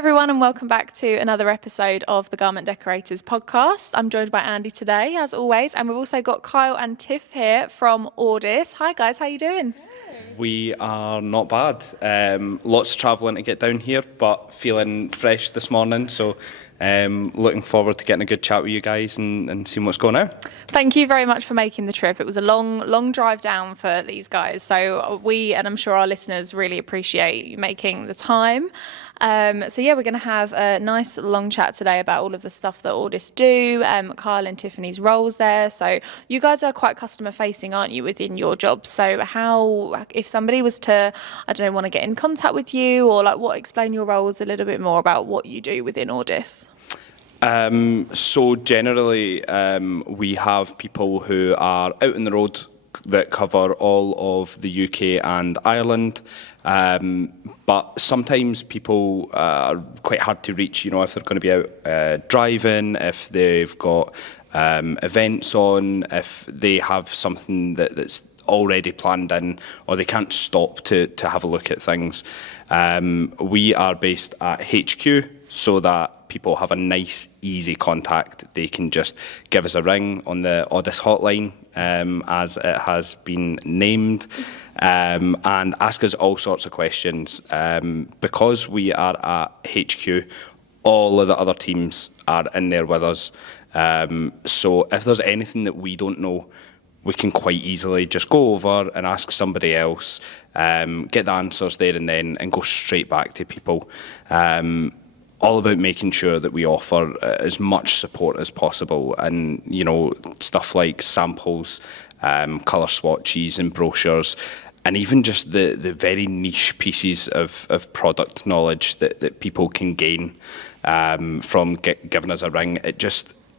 everyone, and welcome back to another episode of the Garment Decorators Podcast. I'm joined by Andy today, as always, and we've also got Kyle and Tiff here from Orders. Hi guys, how you doing? We are not bad. Lots of travelling to get down here, but feeling fresh this morning, so looking forward to getting a good chat with you guys and seeing what's going on. Thank you very much for making the trip. It was a long drive down for these guys, so we, and I'm sure our listeners, really appreciate you making the time. We're going to have a nice long chat today about all of the stuff that Orders do, Kyle and Tiffany's roles there. So you guys are quite customer facing, aren't you, within your jobs? So how, if somebody was to, want to get in contact with you, or explain your roles a little bit more about what you do within Orders? So generally, we have people who are out on the road that cover all of the UK and Ireland, but sometimes people are quite hard to reach, if they're going to be out driving, if they've got events on, if they have something that's already planned in, or they can't stop to have a look at things. We are based at HQ, so that people have a nice, easy contact. They can just give us a ring on the Orders Hotline, as it has been named, and ask us all sorts of questions. Because we are at HQ, all of the other teams are in there with us. So if there's anything that we don't know, we can quite easily just go over and ask somebody else, get the answers there and then, and go straight back to people. All about making sure that we offer as much support as possible, and stuff like samples, colour swatches and brochures, and even just the very niche pieces of product knowledge that people can gain from giving us a ring.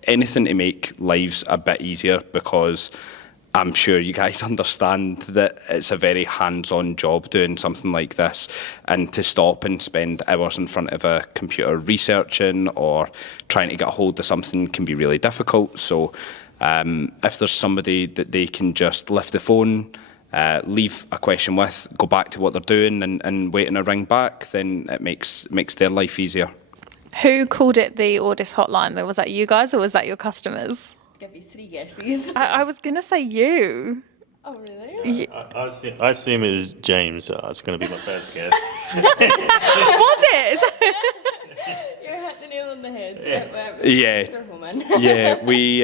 Anything to make lives a bit easier, because I'm sure you guys understand that it's a very hands-on job doing something like this, and to stop and spend hours in front of a computer researching or trying to get a hold of something can be really difficult. So if there's somebody that they can just lift the phone, leave a question with, go back to what they're doing and wait on a ring back, then it makes their life easier. Who called it the Orders Hotline? Was that you guys, or was that your customers? Give you 3 guesses. I was going to say you. Oh, really? I assume it was James. That's going to be my first guess. Was it? You hit the nail on the head. Yeah. Mr. Homan. Yeah, we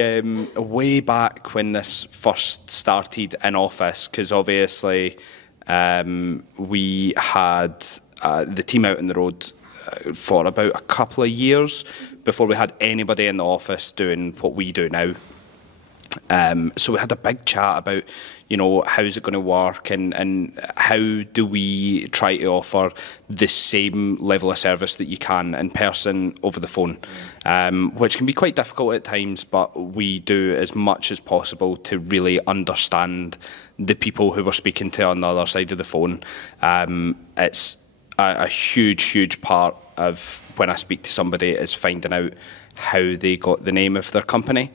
way back when this first started in office, because obviously we had the team out on the road for about a couple of years before we had anybody in the office doing what we do now. So we had a big chat about, how's it going to work, and how do we try to offer the same level of service that you can in person over the phone, which can be quite difficult at times, but we do as much as possible to really understand the people who we're speaking to on the other side of the phone. It's a huge part of when I speak to somebody is finding out how they got the name of their company.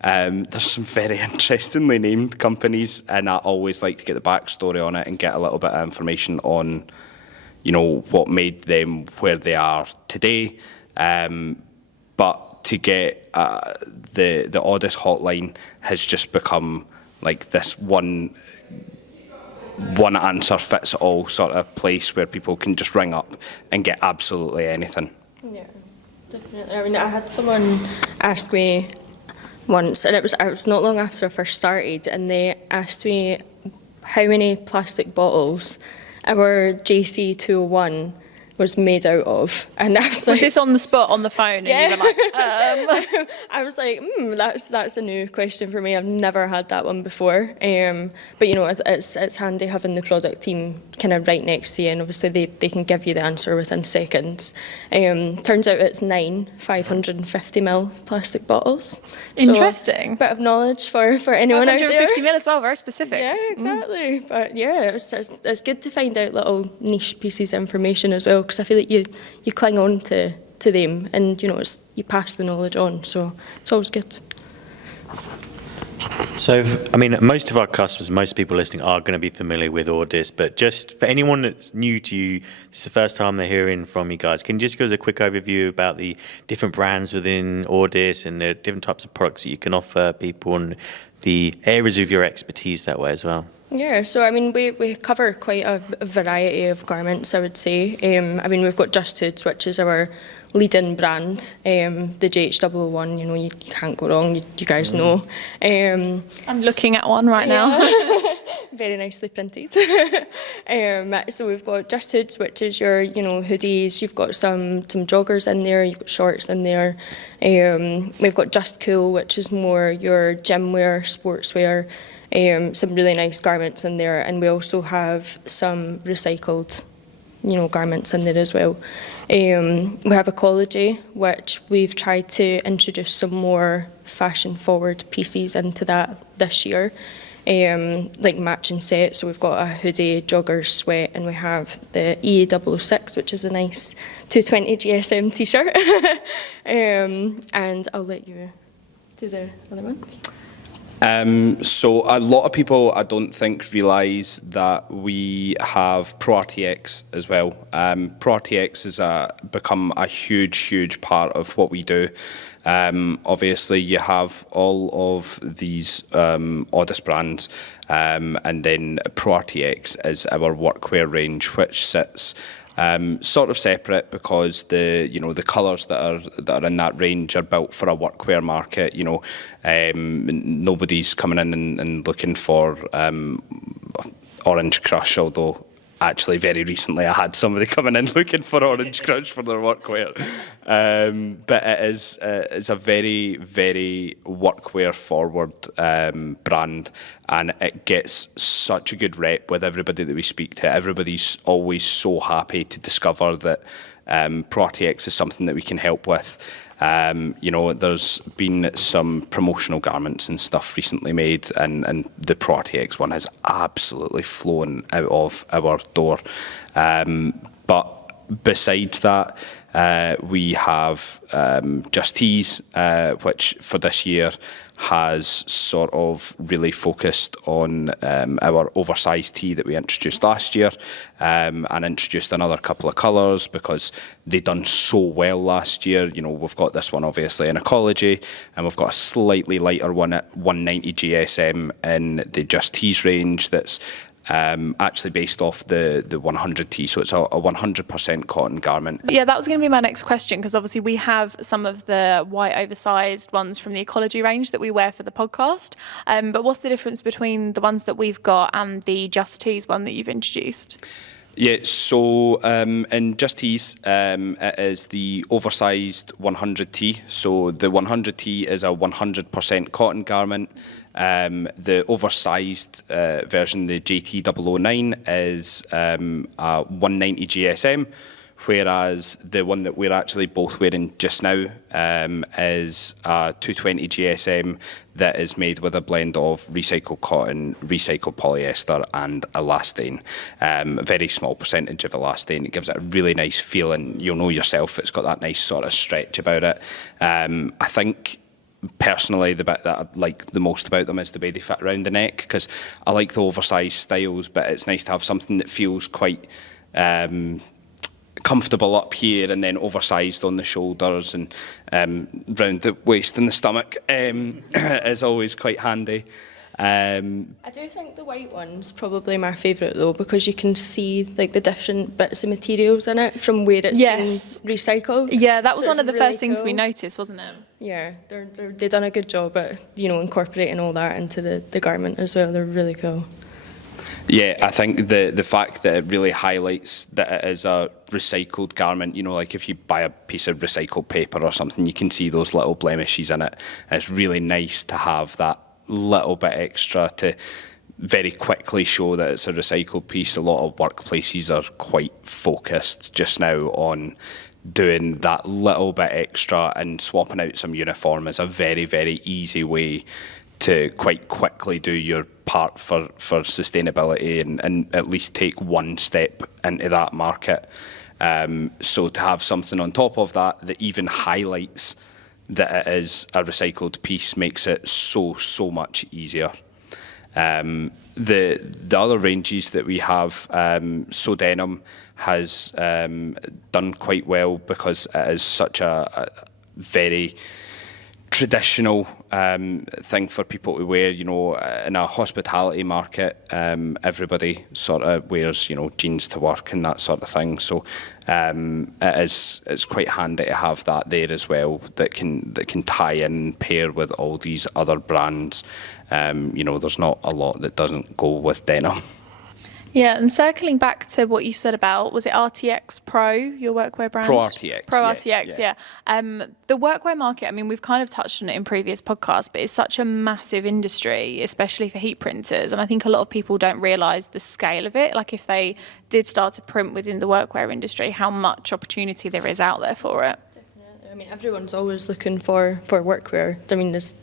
There's some very interestingly named companies, and I always like to get the backstory on it and get a little bit of information on, what made them where they are today. But to get the Orders Hotline has just become like this one answer fits all sort of place where people can just ring up and get absolutely anything. Yeah, definitely. I had someone ask me once, and it was not long after I first started, and they asked me how many plastic bottles our JC201 was made out of, and I was like, was this on the spot on the phone? Yeah. And you were like, I was like, that's a new question for me. I've never had that one before. But it's handy having the product team kind of right next to you, and obviously they can give you the answer within seconds. Turns out it's 9 550ml plastic bottles. Interesting. So, bit of knowledge for anyone out there. 150ml as well, very specific. Yeah, exactly. But yeah, it's good to find out little niche pieces of information as well, because I feel like you cling on to them, and you pass the knowledge on, so it's always good. So, I mean, most of our customers, most people listening are going to be familiar with Orders, but just for anyone that's new to you, this is the first time they're hearing from you guys, can you just give us a quick overview about the different brands within Orders and the different types of products that you can offer people and the areas of your expertise that way as well? Yeah, so I mean, we cover quite a variety of garments, I would say. I mean, we've got JustHoods, which is our leading brand. The JH001, you know, you can't go wrong, you guys know. I'm looking at one right now. Very nicely printed. So we've got JustHoods, which is your, you know, hoodies. You've got some joggers in there. You've got shorts in there. We've got Just Cool, which is more your gym wear, sportswear. Some really nice garments in there, and we also have some recycled, you know, garments in there as well. We have Ecologie, which we've tried to introduce some more fashion-forward pieces into that this year, like matching sets. So we've got a hoodie, joggers, sweat, and we have the AWDis, which is a nice 220 GSM t-shirt. And I'll let you do the other ones. So a lot of people, I don't think, realise that we have ProRTX as well. ProRTX has become a huge part of what we do. Obviously, you have all of these AWDis brands, and then ProRTX is our workwear range, which sits sort of separate because the colours that are in that range are built for a workwear market. You know, nobody's coming in and looking for Orange Crush, although actually very recently I had somebody coming in looking for Orange Crush for their workwear. But it's a very workwear forward brand, and it gets such a good rep with everybody that we speak to. Everybody's always so happy to discover that ProRTX is something that we can help with. You know, there's been some promotional garments and stuff recently made, and the ProRTX one has absolutely flown out of our door. But besides that, we have JustHoods, which for this year has sort of really focused on our oversized tee that we introduced last year, and introduced another couple of colours because they done so well last year. You know, we've got this one obviously in Ecologie, and we've got a slightly lighter one at 190 GSM in the JustHoods range that's actually based off the 100T, so it's a 100% cotton garment. Yeah, that was going to be my next question, because obviously we have some of the white oversized ones from the Ecologie range that we wear for the podcast, but what's the difference between the ones that we've got and the JustHoods one that you've introduced? Yeah, so in JustHoods, it is the oversized 100T. So the 100T is a 100% cotton garment. The oversized version, the JT009, is a 190 GSM, whereas the one that we're actually both wearing just now is a 220 GSM that is made with a blend of recycled cotton, recycled polyester and elastane. A very small percentage of elastane. It gives it a really nice feel, and you'll know yourself it's got that nice sort of stretch about it. I think personally the bit that I like the most about them is the way they fit around the neck, because I like the oversized styles, but it's nice to have something that feels quite comfortable up here and then oversized on the shoulders and round the waist and the stomach is always quite handy. I do think the white one's probably my favourite though, because you can see like the different bits of materials in it from where it's been recycled. Yeah, that was So one of the really first things we cool. noticed, wasn't it? Yeah, they've done a good job at, you know, incorporating all that into the garment as well. They're really cool. Yeah, I think the fact that it really highlights that it is a recycled garment, you know, like if you buy a piece of recycled paper or something, you can see those little blemishes in it. It's really nice to have that little bit extra to very quickly show that it's a recycled piece. A lot of workplaces are quite focused just now on doing that little bit extra, and swapping out some uniform is a very easy way to quite quickly do your part for sustainability and at least take one step into that market. So to have something on top of that that even highlights that it is a recycled piece makes it so much easier. The other ranges that we have, So Denim has done quite well because it is such a very traditional thing for people to wear. You know, in a hospitality market, everybody sort of wears, you know, jeans to work and that sort of thing. So it's quite handy to have that there as well, that can tie in and pair with all these other brands. You know, there's not a lot that doesn't go with denim. Yeah, and circling back to what you said about, was it RTX Pro, your workwear brand? ProRTX. ProRTX, yeah. The workwear market, I mean, we've kind of touched on it in previous podcasts, but it's such a massive industry, especially for heat printers. And I think a lot of people don't realise the scale of it. Like if they did start to print within the workwear industry, how much opportunity there is out there for it. Definitely. I mean, everyone's always looking for workwear. I mean, there's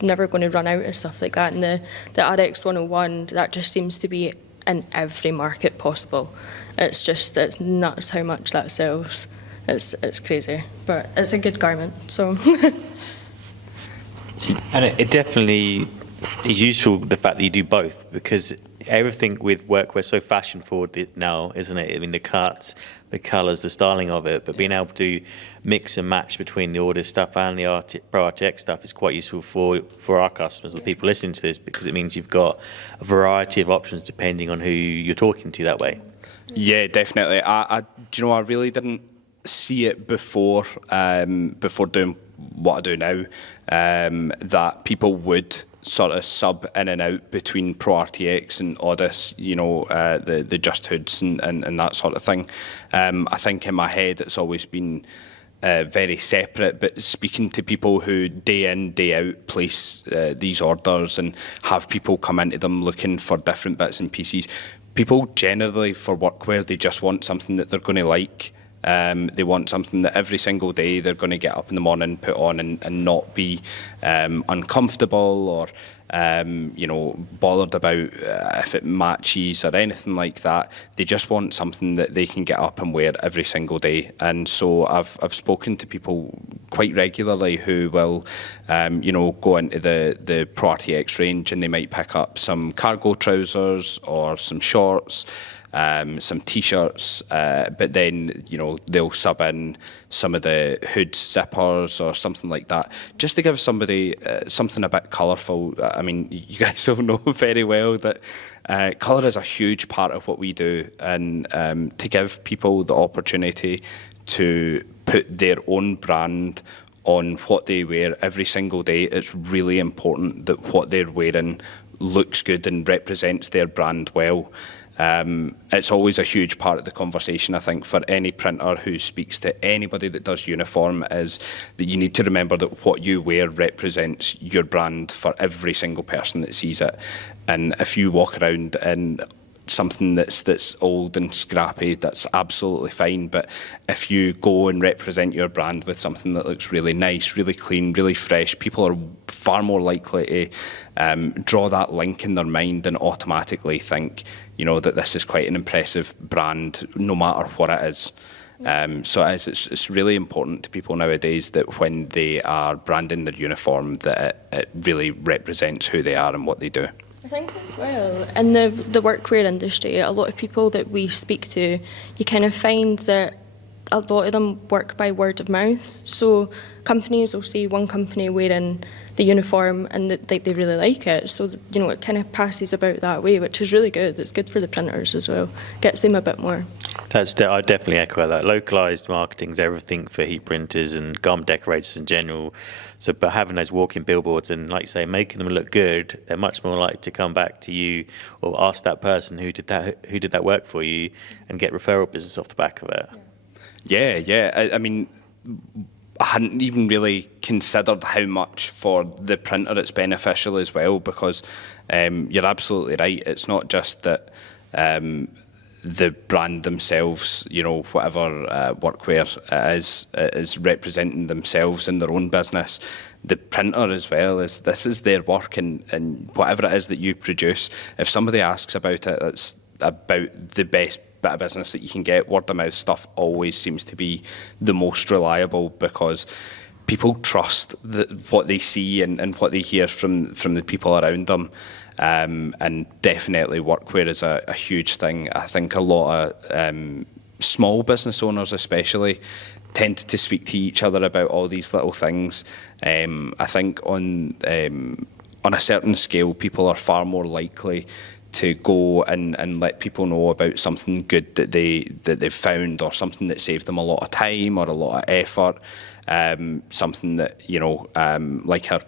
never going to run out of stuff like that. And the RX 101, that just seems to be in every market possible. It's nuts how much that sells. It's crazy, but it's a good garment. So, and it definitely is useful, the fact that you do both, because everything with workwear is so fashion forward now, isn't it? I mean, the cuts, the colours, the styling of it, but being able to mix and match between the Orders stuff and the ProRTX stuff is quite useful for our customers, the people listening to this, because it means you've got a variety of options depending on who you're talking to that way. Yeah, definitely. I do you know, I really didn't see it before doing what I do now, that people would sort of sub in and out between ProRTX and AWDis, you know, the JustHoods and that sort of thing. I think in my head it's always been very separate, but speaking to people who day in, day out place these orders and have people come into them looking for different bits and pieces, people generally for workwear, they just want something that they're going to like. They want something that every single day they're going to get up in the morning, put on and not be uncomfortable or you know, bothered about if it matches or anything like that. They just want something that they can get up and wear every single day. And so I've spoken to people quite regularly who will you know, go into the ProRTX range and they might pick up some cargo trousers or some shorts, some t-shirts, but then, you know, they'll sub in some of the hood zippers or something like that, just to give somebody something a bit colourful. I mean, you guys all know very well that colour is a huge part of what we do, and to give people the opportunity to put their own brand on what they wear every single day, it's really important that what they're wearing looks good and represents their brand well. It's always a huge part of the conversation, I think, for any printer who speaks to anybody that does uniform, is that you need to remember that what you wear represents your brand for every single person that sees it. And if you walk around in something that's old and scrappy, that's absolutely fine. But if you go and represent your brand with something that looks really nice, really clean, really fresh, people are far more likely to draw that link in their mind and automatically think, you know, that this is quite an impressive brand, no matter what it is. So it's really important to people nowadays that when they are branding their uniform, that it really represents who they are and what they do. I think as well, in the workwear industry, a lot of people that we speak to, you kind of find that a lot of them work by word of mouth. So companies will see one company wearing the uniform and they really like it. So, you know, it kind of passes about that way, which is really good. It's good for the printers as well. Gets them a bit more. I definitely echo that. Localised marketing is everything for heat printers and garment decorators in general. So, but having those walking billboards and, like you say, making them look good, they're much more likely to come back to you or ask that person who did that work for you and get referral business off the back of it. Yeah. I mean, I hadn't even really considered how much for the printer it's beneficial as well, because you're absolutely right. It's not just that the brand themselves, you know, whatever workwear it is representing themselves in their own business. The printer as well, this is their work, and whatever it is that you produce, if somebody asks about it, it's about the best bit of business that you can get. Word of mouth stuff always seems to be the most reliable, because people trust what they see and what they hear from the people around them. And definitely workwear is a huge thing. I think a lot of small business owners especially tend to speak to each other about all these little things. I think on a certain scale, people are far more likely to go and let people know about something good that they've found, or something that saved them a lot of time or a lot of effort. Something that, like our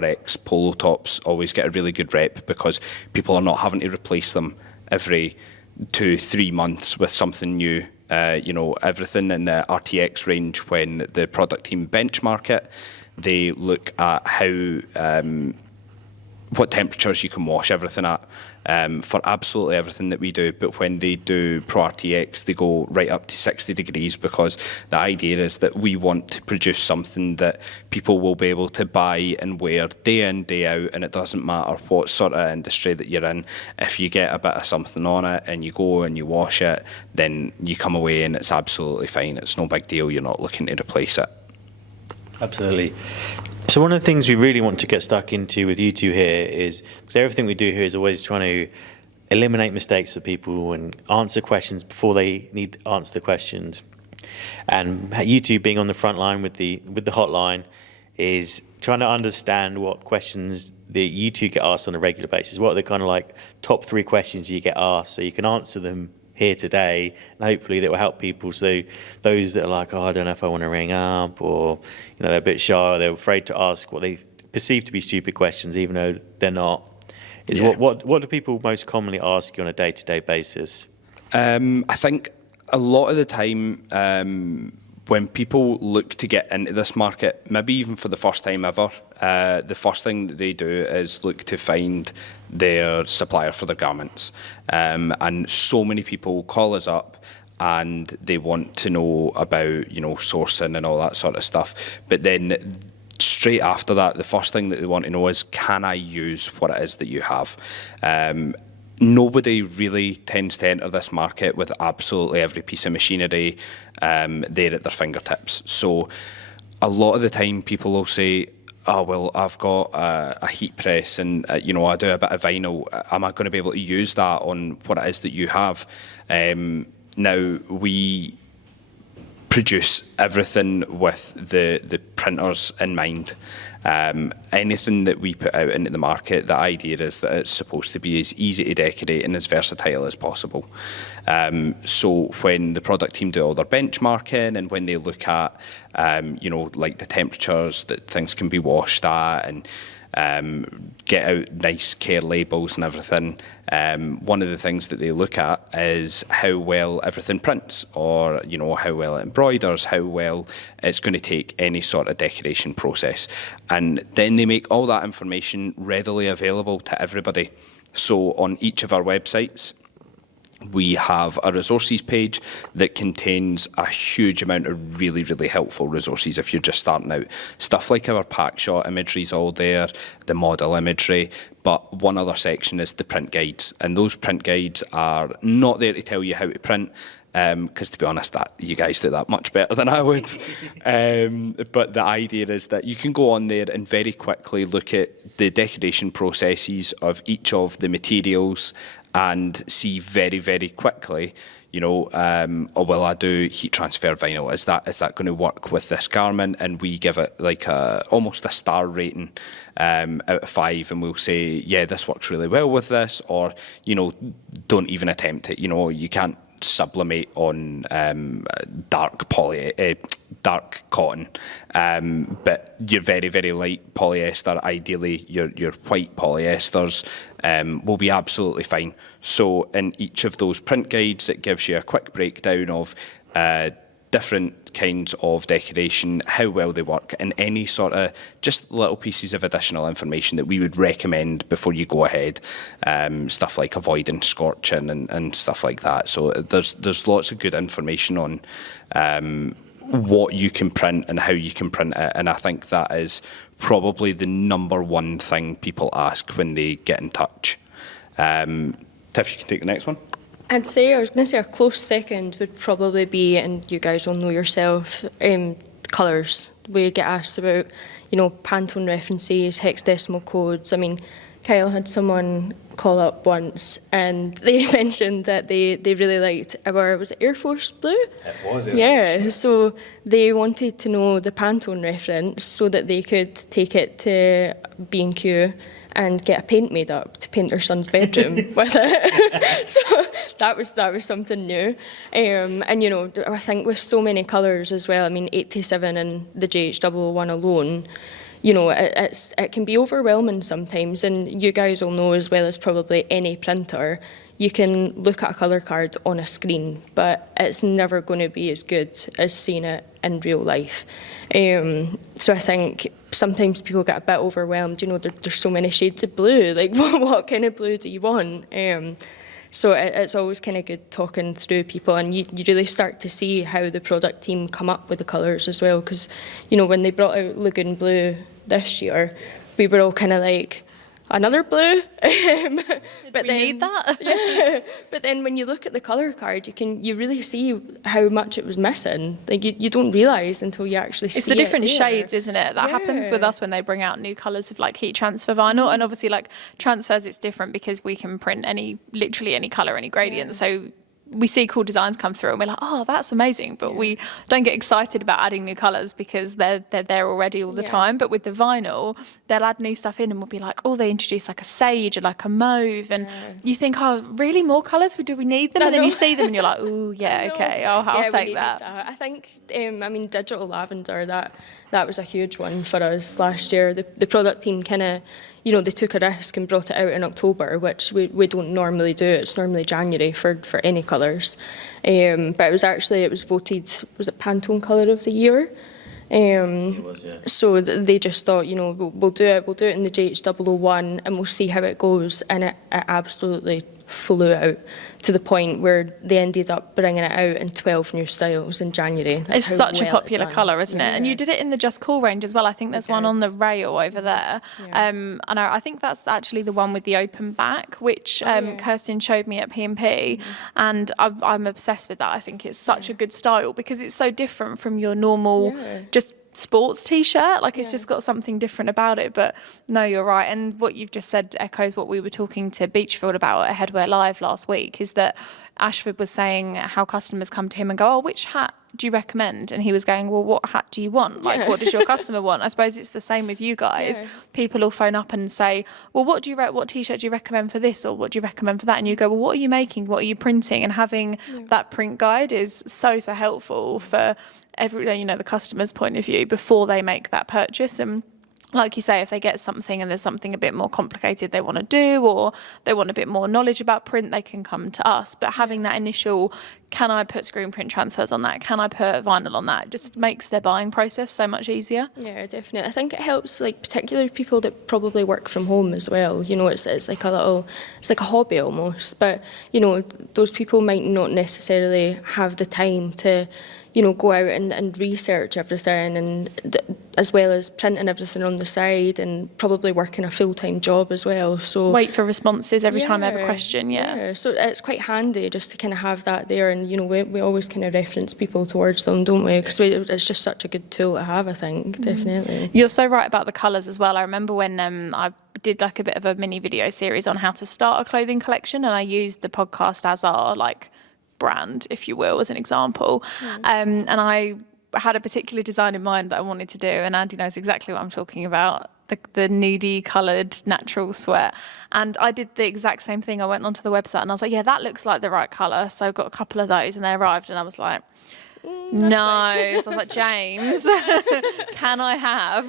RX polo tops always get a really good rep because people are not having to replace them every 2-3 months with something new. Everything in the RTX range, when the product team benchmark it, they look at what temperatures you can wash everything at, for absolutely everything that we do. But when they do ProRTX, they go right up to 60 degrees, because the idea is that we want to produce something that people will be able to buy and wear day in, day out, and it doesn't matter what sort of industry that you're in. If you get a bit of something on it and you go and you wash it, then you come away and it's absolutely fine. It's no big deal. You're not looking to replace it. Absolutely. So one of the things we really want to get stuck into with you two here is, because everything we do here is always trying to eliminate mistakes for people and answer questions before they need to answer the questions. And you two being on the front line with the hotline is trying to understand what questions that you two get asked on a regular basis. What are the kind of like top 3 questions you get asked, so you can answer them here today, and hopefully that will help people. So those that are like, I don't know if I want to ring up, or they're a bit shy, or they're afraid to ask what they perceive to be stupid questions, even though they're not. What do people most commonly ask you on a day-to-day basis? I think a lot of the time, when people look to get into this market, maybe even for the first time ever, the first thing that they do is look to find their supplier for their garments. And so many people call us up and they want to know about, sourcing and all that sort of stuff. But then straight after that, the first thing that they want to know is, can I use what it is that you have? Nobody really tends to enter this market with absolutely every piece of machinery there at their fingertips. So a lot of the time people will say, oh, well, I've got a heat press and, I do a bit of vinyl. Am I going to be able to use that on what it is that you have? Now, we produce everything with the printers in mind. Anything that we put out into the market, the idea is that it's supposed to be as easy to decorate and as versatile as possible. So when the product team do all their benchmarking, and when they look at, like the temperatures that things can be washed at, and get out nice care labels and everything, one of the things that they look at is how well everything prints, or how well it embroiders, how well it's going to take any sort of decoration process. And then they make all that information readily available to everybody. So on each of our websites, we have a resources page that contains a huge amount of really, really helpful resources if you're just starting out. Stuff like our pack shot imagery is all there, the model imagery, but one other section is the print guides. And those print guides are not there to tell you how to print, because to be honest, that you guys do that much better than I would. But the idea is that you can go on there and very quickly look at the decoration processes of each of the materials and see very, very quickly, will I do heat transfer vinyl? Is that going to work with this garment? And we give it like almost a star rating out of 5, and we'll say, yeah, this works really well with this, or don't even attempt it. You can't sublimate on dark cotton, but your very, very light polyester, ideally your white polyesters, will be absolutely fine. So in each of those print guides, it gives you a quick breakdown of different kinds of decoration, how well they work, and any sort of just little pieces of additional information that we would recommend before you go ahead, stuff like avoiding scorching and stuff like that. So there's lots of good information on what you can print and how you can print it, and I think that is probably the number one thing people ask when they get in touch. Tiff, you can take the next one. I was going to say a close second would probably be, and you guys will know yourself, colours. We get asked about, Pantone references, hexadecimal codes. I mean, Kyle had someone call up once and they mentioned that they really liked was it Air Force Blue? It was. Yeah, so they wanted to know the Pantone reference so that they could take it to B&Q and get a paint made up to paint their son's bedroom with it. So that was something new. And I think with so many colours as well, I mean 87 and the JH001 alone, it can be overwhelming sometimes, and you guys will know as well as probably any printer, you can look at a colour card on a screen, but it's never going to be as good as seeing it in real life. So I think sometimes people get a bit overwhelmed, there's so many shades of blue, like what kind of blue do you want? So it's always kind of good talking through people, and you really start to see how the product team come up with the colours as well, because, when they brought out Lagoon Blue this year, we were all kind of like, another blue? But we need that? Yeah, but then when you look at the colour card, you really see how much it was missing. Like, you don't realise until you actually see it. It's the different shades, isn't it? That happens with us when they bring out new colours of like heat transfer vinyl. And obviously like transfers, it's different because we can print literally any colour, any gradient. So we see cool designs come through and we're like, oh, that's amazing. But we don't get excited about adding new colours because they're there already all the time. But with the vinyl, they'll add new stuff in and we'll be like, oh, they introduced like a sage or like a mauve. And you think, oh, really, more colours? Do we need them? And then you see them and you're like, oh, yeah, okay, I'll take that. I think, digital lavender, that was a huge one for us last year. The product team kind of, they took a risk and brought it out in October, which we don't normally do. It's normally January for any colours. But it was voted, was it Pantone Colour of the Year? It was, yeah. So they just thought, we'll do it in the JH001 and we'll see how it goes. And it absolutely flew out to the point where they ended up bringing it out in 12 new styles in January. It's such a popular colour, isn't it? And you did it in the Just Cool range as well. I think there's one on the rail over there. And I think that's actually the one with the open back, which Kirsten showed me at P&P. And I'm obsessed with that. I think it's such a good style because it's so different from your normal just sports t-shirt. Like it's just got something different about it. But no, you're right. And what you've just said echoes what we were talking to Beachfield about at Headwear Live last week, is that Ashford was saying how customers come to him and go, oh, which hat do you recommend? And he was going, well, what hat do you want? Like, what does your customer want? I suppose it's the same with you guys. People will phone up and say, well, what t-shirt do you recommend for this? Or what do you recommend for that? And you go, well, what are you making? What are you printing? And having that print guide is so helpful for the customer's point of view before they make that purchase. And like you say, if they get something and there's something a bit more complicated they want to do, or they want a bit more knowledge about print, they can come to us. But having that initial, can I put screen print transfers on that? Can I put vinyl on that? Just makes their buying process so much easier. Yeah, definitely. I think it helps, like, particularly people that probably work from home as well. It's like a hobby almost. But, those people might not necessarily have the time to, go out and research everything, and as well as printing everything on the side, and probably working a full-time job as well. So wait for responses every time I have a question. So it's quite handy just to kind of have that there, and we always kind of reference people towards them, don't we? Because it's just such a good tool to have, I think. Definitely. You're so right about the colours as well. I remember when I did like a bit of a mini video series on how to start a clothing collection, and I used the podcast as our brand, if you will, as an example. And I had a particular design in mind that I wanted to do, and Andy knows exactly what I'm talking about, the nudie coloured natural sweat. And I did the exact same thing. I went onto the website and I was like, yeah, that looks like the right colour. So I got a couple of those and they arrived and I was like, no. So I was like, James, can I have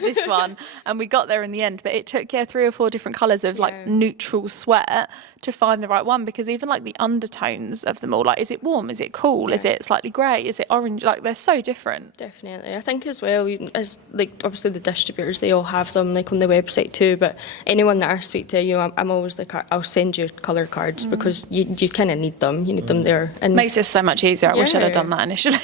this one? And we got there in the end, but it took 3 or 4 different colours of neutral sweat to find the right one, because even the undertones of them all, is it warm, is it cool, is it slightly grey, is it orange, they're so different. Definitely. I think as well, as obviously the distributors, they all have them on the website too, but anyone that I speak to, I'm always I'll send you colour cards because you kind of need them. You need them there. And makes this so much easier. I wish I'd have done that initially.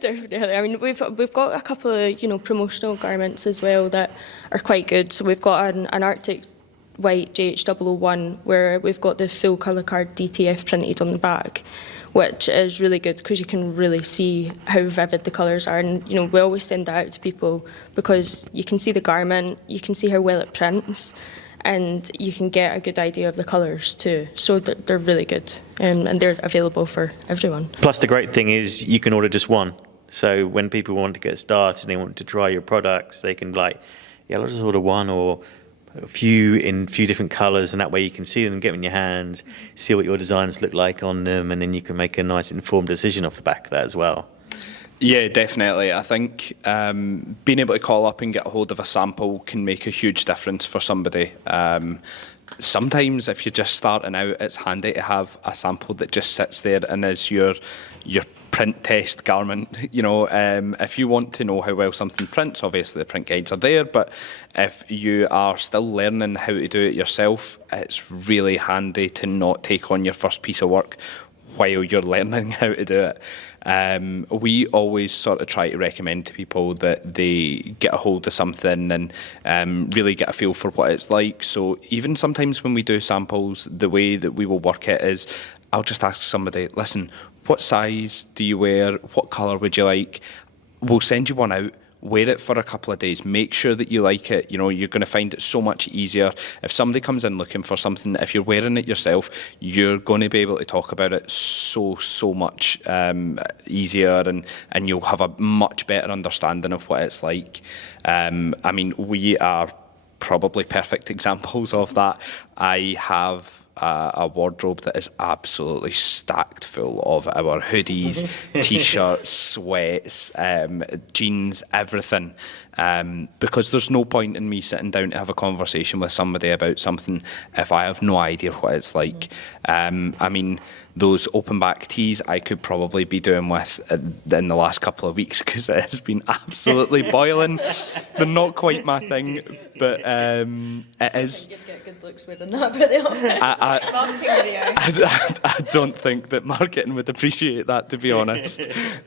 Definitely. I mean, we've got a couple of promotional garments as well that are quite good. So we've got an Arctic white JH001 where we've got the full colour card DTF printed on the back, which is really good because you can really see how vivid the colours are. And we always send that out to people because you can see the garment, you can see how well it prints, and you can get a good idea of the colours too. So they're really good, and they're available for everyone. Plus, the great thing is you can order just one. So when people want to get started and they want to try your products, they can I'll just order one or a few in a few different colours, and that way you can see them, get them in your hands, see what your designs look like on them, and then you can make a nice informed decision off the back of that as well. Yeah, definitely. I think being able to call up and get a hold of a sample can make a huge difference for somebody. Sometimes if you're just starting out, it's handy to have a sample that just sits there and is your print test garment. If you want to know how well something prints, obviously the print guides are there, but if you are still learning how to do it yourself, it's really handy to not take on your first piece of work while you're learning how to do it. We always sort of try to recommend to people that they get a hold of something and really get a feel for what it's like. So even sometimes when we do samples, the way that we will work it is I'll just ask somebody, listen, what size do you wear? What colour would you like? We'll send you one out. Wear it for a couple of days. Make sure that you like it. You're going to find it so much easier. If somebody comes in looking for something, if you're wearing it yourself, you're going to be able to talk about it so much easier, and you'll have a much better understanding of what it's like. We are probably perfect examples of that. I have a wardrobe that is absolutely stacked full of our hoodies, t-shirts, sweats, jeans, everything, because there's no point in me sitting down to have a conversation with somebody about something if I have no idea what it's like. Those open back tees I could probably be doing with in the last couple of weeks because it has been absolutely boiling. They're not quite my thing, but it is. You'd get good looks wearing that for the office. I don't think that marketing would appreciate that, to be honest.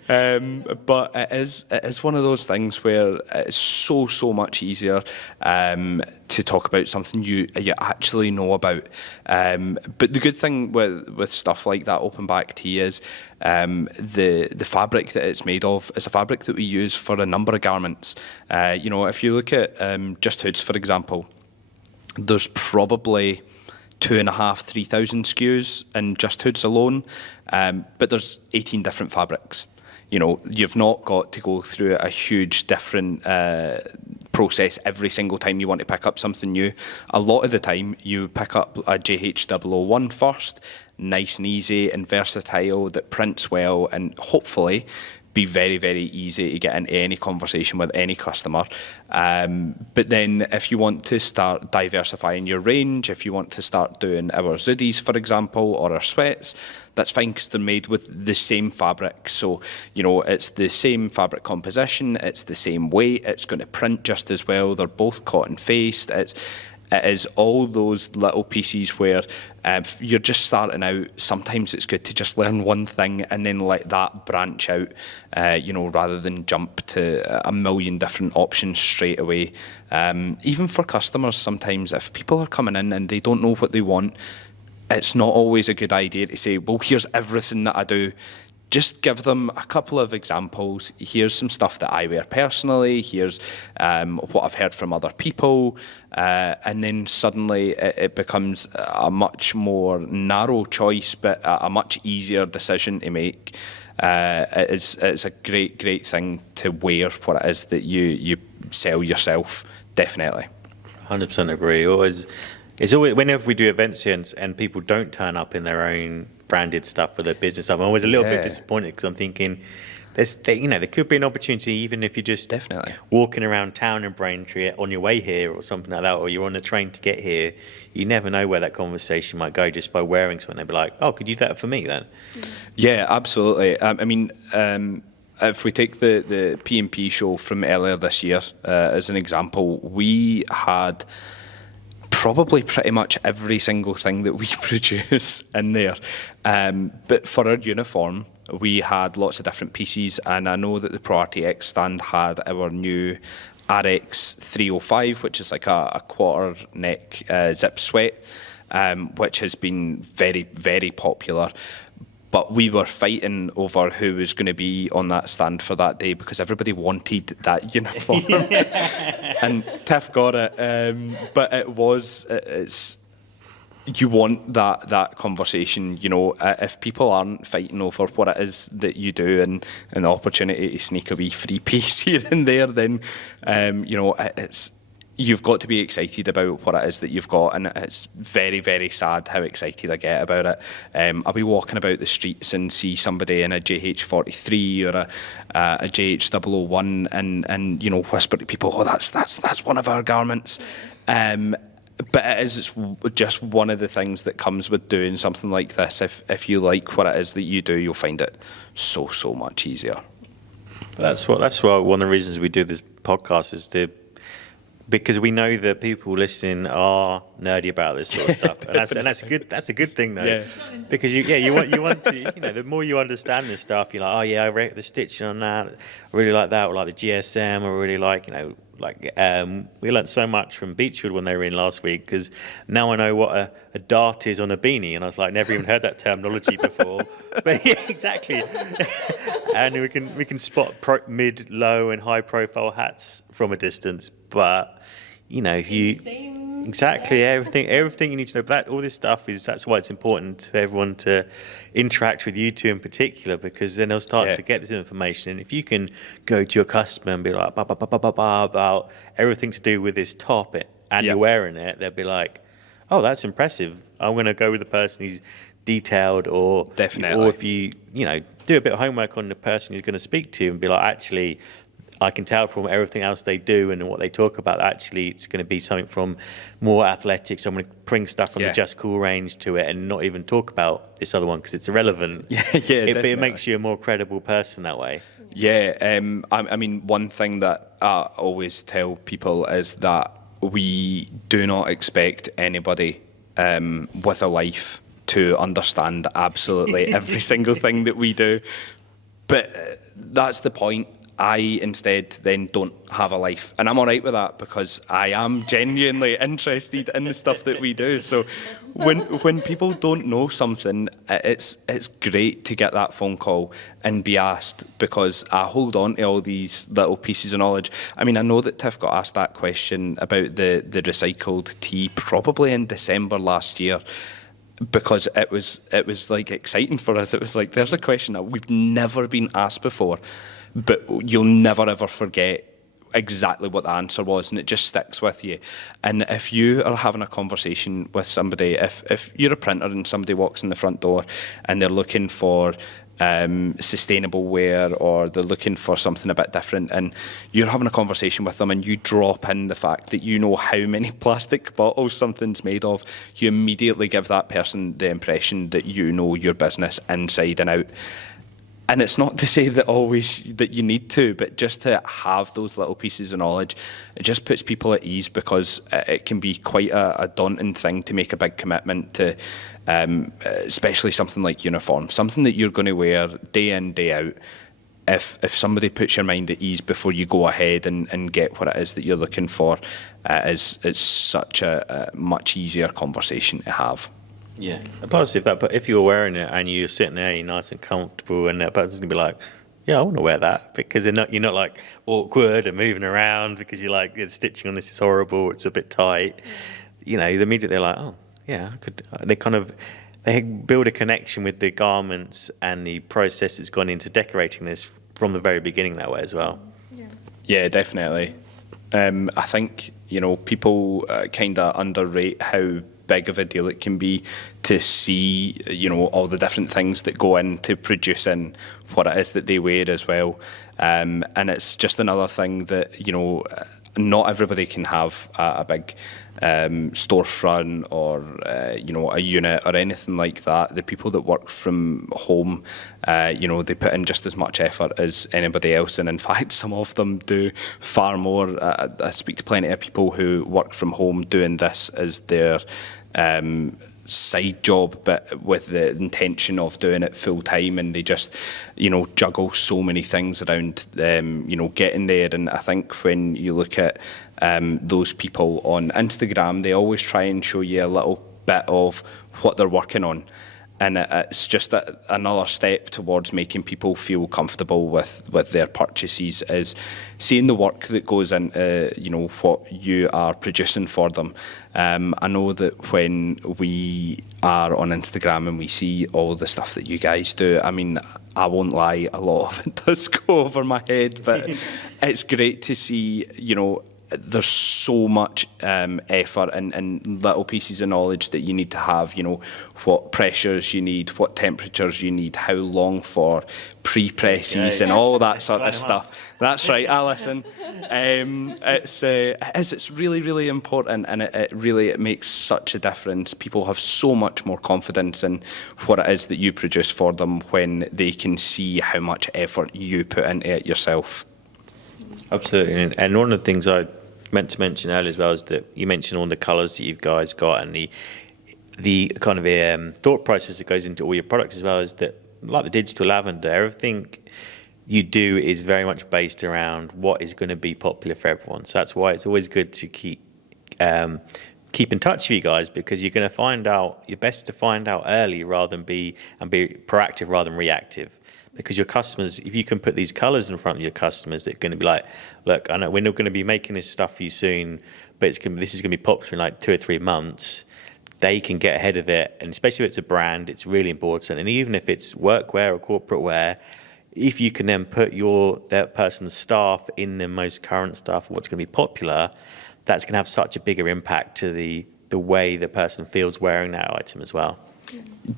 But it is one of those things where it's so much easier to talk about something you actually know about. But the good thing with stuff like that open back tee is the fabric that it's made of is a fabric that we use for a number of garments. If you look at JustHoods, for example, there's probably 2,500-3,000 SKUs in JustHoods alone, but there's 18 different fabrics. You've not got to go through a huge different process every single time you want to pick up something new. A lot of the time you pick up a JH001 first, nice and easy and versatile, that prints well and hopefully be very, very easy to get into any conversation with any customer. But then if you want to start diversifying your range, if you want to start doing our AWDis, for example, or our sweats, that's fine because they're made with the same fabric. So, it's the same fabric composition, it's the same weight, it's going to print just as well. They're both cotton faced. It is all those little pieces where if you're just starting out, sometimes it's good to just learn one thing and then let that branch out, rather than jump to a million different options straight away. Even for customers, sometimes if people are coming in and they don't know what they want, it's not always a good idea to say, well, here's everything that I do. Just give them a couple of examples. Here's some stuff that I wear personally. Here's what I've heard from other people. And then suddenly it becomes a much more narrow choice, but a much easier decision to make. It's a great thing to wear what it is that you sell yourself, definitely. 100% agree. It's always whenever we do events here and people don't turn up in their own branded stuff for their business, I'm always a little bit disappointed because I'm thinking there could be an opportunity even if you're just definitely walking around town in Braintree on your way here or something like that, or you're on a train to get here. You never know where that conversation might go just by wearing something. They'd be like, oh, could you do that for me then? Yeah, absolutely. If we take the P&P show from earlier this year as an example, we had probably pretty much every single thing that we produce in there. But for our uniform, we had lots of different pieces, and I know that the ProRTX stand had our new RX 305, which is like a quarter neck zip sweat, which has been very, very popular. But we were fighting over who was going to be on that stand for that day because everybody wanted that uniform. And Tiff got it. But it's you want that conversation, if people aren't fighting over what it is that you do and the opportunity to sneak a wee free piece here and there, then, you've got to be excited about what it is that you've got, and it's very, very sad how excited I get about it. I'll be walking about the streets and see somebody in a JH43 or a JH001 and whisper to people, oh, that's one of our garments. But it's just one of the things that comes with doing something like this. If you like what it is that you do, you'll find it so much easier. That's why one of the reasons we do this podcast is because we know that people listening are nerdy about this sort of stuff, and that's good. That's a good thing, though, because you want to the more you understand this stuff, you're like, oh yeah, I rate the stitching on that. I really like that, or like the GSM. I really like we learnt so much from Beechwood when they were in last week, because now I know what a dart is on a beanie, and I was like, never even heard that terminology before. But yeah, exactly. And we can spot mid, low, and high profile hats from a distance, but if you everything you need to know. But all this stuff that's why it's important for everyone to interact with you two in particular, because then they'll start to get this information. And if you can go to your customer and be like about everything to do with this top and you're wearing it, they'll be like, oh, that's impressive. I'm going to go with the person who's detailed, or definitely, or if you do a bit of homework on the person you're going to speak to and be like, actually, I can tell from everything else they do and what they talk about, actually it's going to be something from more athletics. I'm going to bring stuff from the Just Cool range to it and not even talk about this other one because it's irrelevant. It makes you a more credible person that way. Yeah, I mean, one thing that I always tell people is that we do not expect anybody with a life to understand absolutely every single thing that we do. But that's the point. I instead then don't have a life, and I'm all right with that because I am genuinely interested in the stuff that we do. So when people don't know something, it's great to get that phone call and be asked, because I hold on to all these little pieces of knowledge. I mean, I know that Tiff got asked that question about the recycled tee probably in December last year, because it was like exciting for us. It was like, there's a question that we've never been asked before, but you'll never ever forget exactly what the answer was, and it just sticks with you. And if you are having a conversation with somebody, if you're a printer and somebody walks in the front door and they're looking for sustainable wear, or they're looking for something a bit different, and you're having a conversation with them and you drop in the fact that you know how many plastic bottles something's made of, you immediately give that person the impression that you know your business inside and out. And it's not to say that always that you need to, but just to have those little pieces of knowledge, it just puts people at ease, because it can be quite a daunting thing to make a big commitment to, especially something like uniform, something that you're going to wear day in, day out. If somebody puts your mind at ease before you go ahead and get what it is that you're looking for, it's such a much easier conversation to have. Yeah. Plus, if you're wearing it and you're sitting there, you're nice and comfortable, and that person's gonna be like, "Yeah, I want to wear that," because you're not like awkward and moving around because you're like, the stitching on this is horrible, it's a bit tight. Immediately they're like, "Oh, yeah, I could." They build a connection with the garments and the process that's gone into decorating this from the very beginning that way as well. Yeah, definitely. I think people kind of underrate how big of a deal it can be to see, all the different things that go into producing what it is that they wear as well. And it's just another thing that, not everybody can have a big storefront or, a unit or anything like that. The people that work from home, they put in just as much effort as anybody else. And in fact, some of them do far more. I speak to plenty of people who work from home doing this as their side job, but with the intention of doing it full time, and they just juggle so many things around getting there. And I think when you look at those people on Instagram, they always try and show you a little bit of what they're working on, And it's just another step towards making people feel comfortable with their purchases, is seeing the work that goes into, what you are producing for them. I know that when we are on Instagram and we see all the stuff that you guys do, I mean, I won't lie, a lot of it does go over my head, but it's great to see, there's so much effort and little pieces of knowledge that you need to have, what pressures you need, what temperatures you need, how long for pre-presses and all that sort of stuff. That's right, Alison. It's really, really important, and it makes such a difference. People have so much more confidence in what it is that you produce for them when they can see how much effort you put into it yourself. Absolutely, and one of the things I meant to mention earlier as well is that you mentioned all the colours that you guys got, and the kind of thought process that goes into all your products as well, is that, like the digital lavender, everything you do is very much based around what is going to be popular for everyone. So that's why it's always good to keep in touch with you guys, because you're going to find out, you're best to find out early rather than be proactive rather than reactive. Because your customers, if you can put these colours in front of your customers, they're going to be like, look, I know we're not going to be making this stuff for you soon, but this is going to be popular in like 2 or 3 months. They can get ahead of it, and especially if it's a brand, it's really important. And even if it's workwear or corporate wear, if you can then put that person's staff in the most current stuff, what's going to be popular, that's going to have such a bigger impact to the way the person feels wearing that item as well.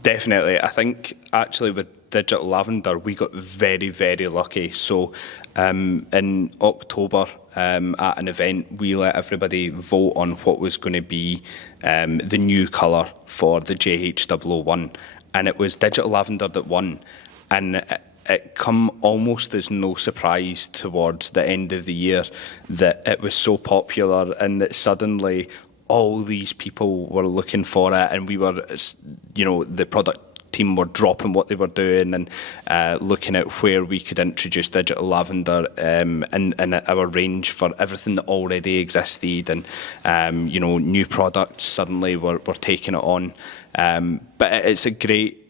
Definitely. I think actually with Digital Lavender, we got very, very lucky. So in October at an event, we let everybody vote on what was going to be the new colour for the JH001. And it was Digital Lavender that won. And it come almost as no surprise towards the end of the year that it was so popular, and that suddenly all these people were looking for it, and we were, the product team were dropping what they were doing and looking at where we could introduce Digital Lavender in our range for everything that already existed, and new products suddenly were taking it on. But it's a great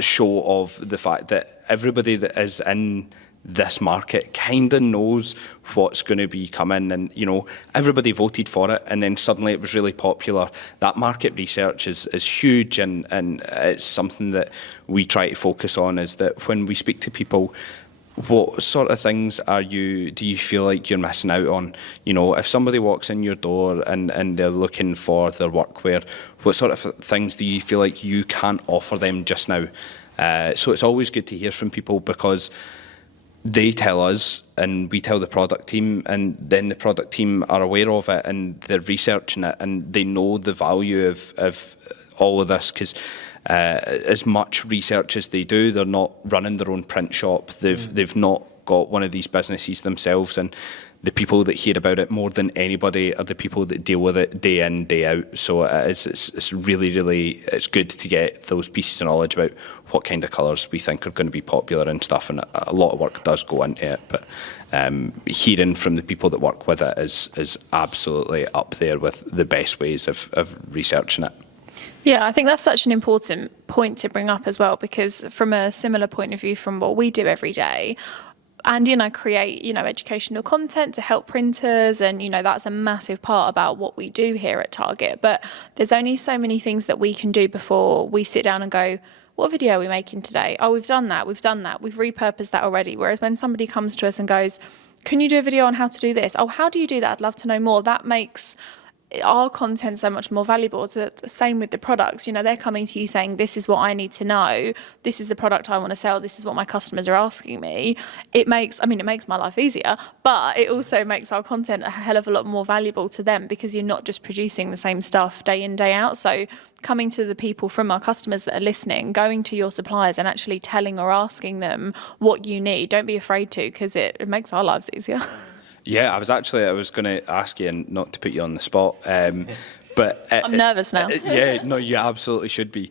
show of the fact that everybody that is in this market kind of knows what's going to be coming, and everybody voted for it, and then suddenly it was really popular. That market research is huge, and it's something that we try to focus on, is that when we speak to people, what sort of things do you feel like you're missing out on? If somebody walks in your door and they're looking for their workwear, what sort of things do you feel like you can't offer them just now? So it's always good to hear from people, because they tell us and we tell the product team, and then the product team are aware of it and they're researching it, and they know the value of all of this, because as much research as they do, they're not running their own print shop. They've not got one of these businesses themselves, and the people that hear about it more than anybody are the people that deal with it day in, day out. So it's really, really, it's good to get those pieces of knowledge about what kind of colours we think are going to be popular and stuff, and a lot of work does go into it, but hearing from the people that work with it is absolutely up there with the best ways of researching it. Yeah, I think that's such an important point to bring up as well, because from a similar point of view from what we do every day, Andy and I create, educational content to help printers, and, that's a massive part about what we do here at Target. But there's only so many things that we can do before we sit down and go, what video are we making today? Oh, we've done that, we've repurposed that already. Whereas when somebody comes to us and goes, can you do a video on how to do this? Oh, how do you do that? I'd love to know more. That makes our content so much more valuable. It's the same with the products. They're coming to you saying, this is what I need to know, this is the product I want to sell, this is what my customers are asking me. It makes my life easier, but it also makes our content a hell of a lot more valuable to them, because you're not just producing the same stuff day in, day out. So coming to the people from our customers that are listening, going to your suppliers and actually telling or asking them what you need, don't be afraid to, because it makes our lives easier. Yeah, I was going to ask you, and not to put you on the spot, but I'm nervous now. Yeah, no, you absolutely should be.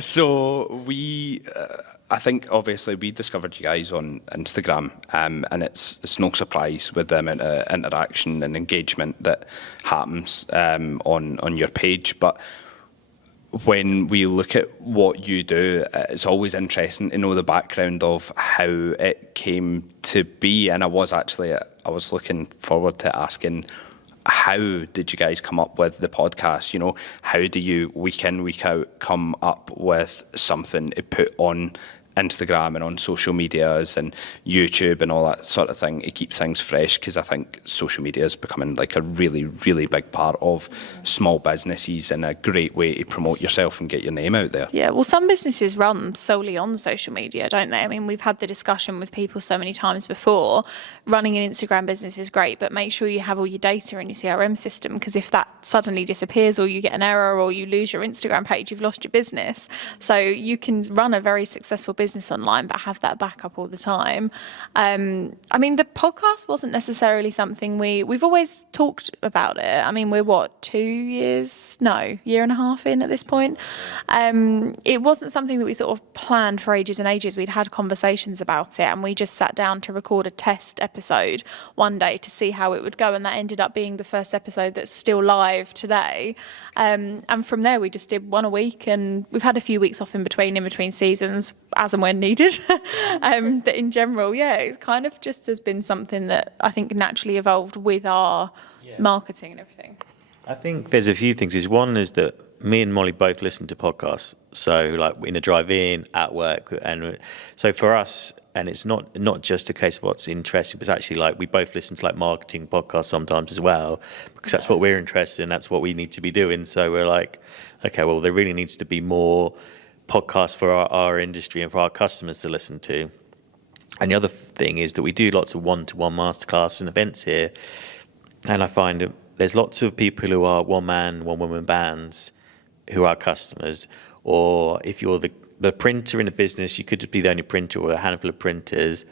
So I think obviously we discovered you guys on Instagram, and it's no surprise with the amount of interaction and engagement that happens on your page. But when we look at what you do, it's always interesting to know the background of how it came to be. And I was looking forward to asking, how did you guys come up with the podcast? You know, how do you week in, week out come up with something to put on Instagram and on social medias and YouTube and all that sort of thing to keep things fresh? Because I think social media is becoming like a really, really big part of small businesses and a great way to promote yourself and get your name out there. Yeah, well, some businesses run solely on social media, don't they? I mean, we've had the discussion with people so many times before. Running an Instagram business is great, but make sure you have all your data in your CRM system, because if that suddenly disappears or you get an error or you lose your Instagram page, you've lost your business. So you can run a very successful business online, but have that backup all the time. I mean, the podcast wasn't necessarily something we've always talked about it. I mean, we're 2 years? No, year and a half in at this point. It wasn't something that we sort of planned for ages and ages. We'd had conversations about it, and we just sat down to record a test episode one day to see how it would go, and that ended up being the first episode that's still live today. And from there, we just did one a week, and we've had a few weeks off in between seasons, as and when needed. But in general, yeah, it kind of just has been something that I think naturally evolved with our marketing and everything. I think there's a few things. One is that me and Molly both listen to podcasts. So like in a drive-in, at work. And so for us, and it's not just a case of what's interesting, but it's actually like we both listen to like marketing podcasts sometimes as well, because that's what we're interested in. That's what we need to be doing. So we're like, okay, well, there really needs to be more podcasts for our industry and for our customers to listen to. And the other thing is that we do lots of one-to-one masterclass and events here. And I find that there's lots of people who are one-man, one-woman bands who are customers. Or if you're the printer in a business, you could be the only printer or a handful of printers.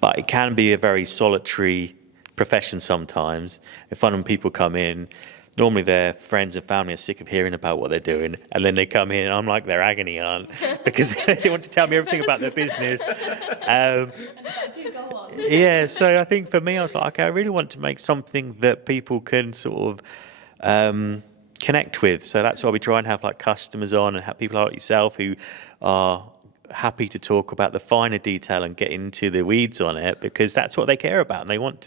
But it can be a very solitary profession sometimes. If when people come in, normally their friends and family are sick of hearing about what they're doing, and then they come in and I'm like their agony aunt because they want to tell me everything about their business. Yeah, so I think for me, I was like, okay, I really want to make something that people can sort of connect with. So that's why we try and have like customers on and have people like yourself who are happy to talk about the finer detail and get into the weeds on it, because that's what they care about, and they want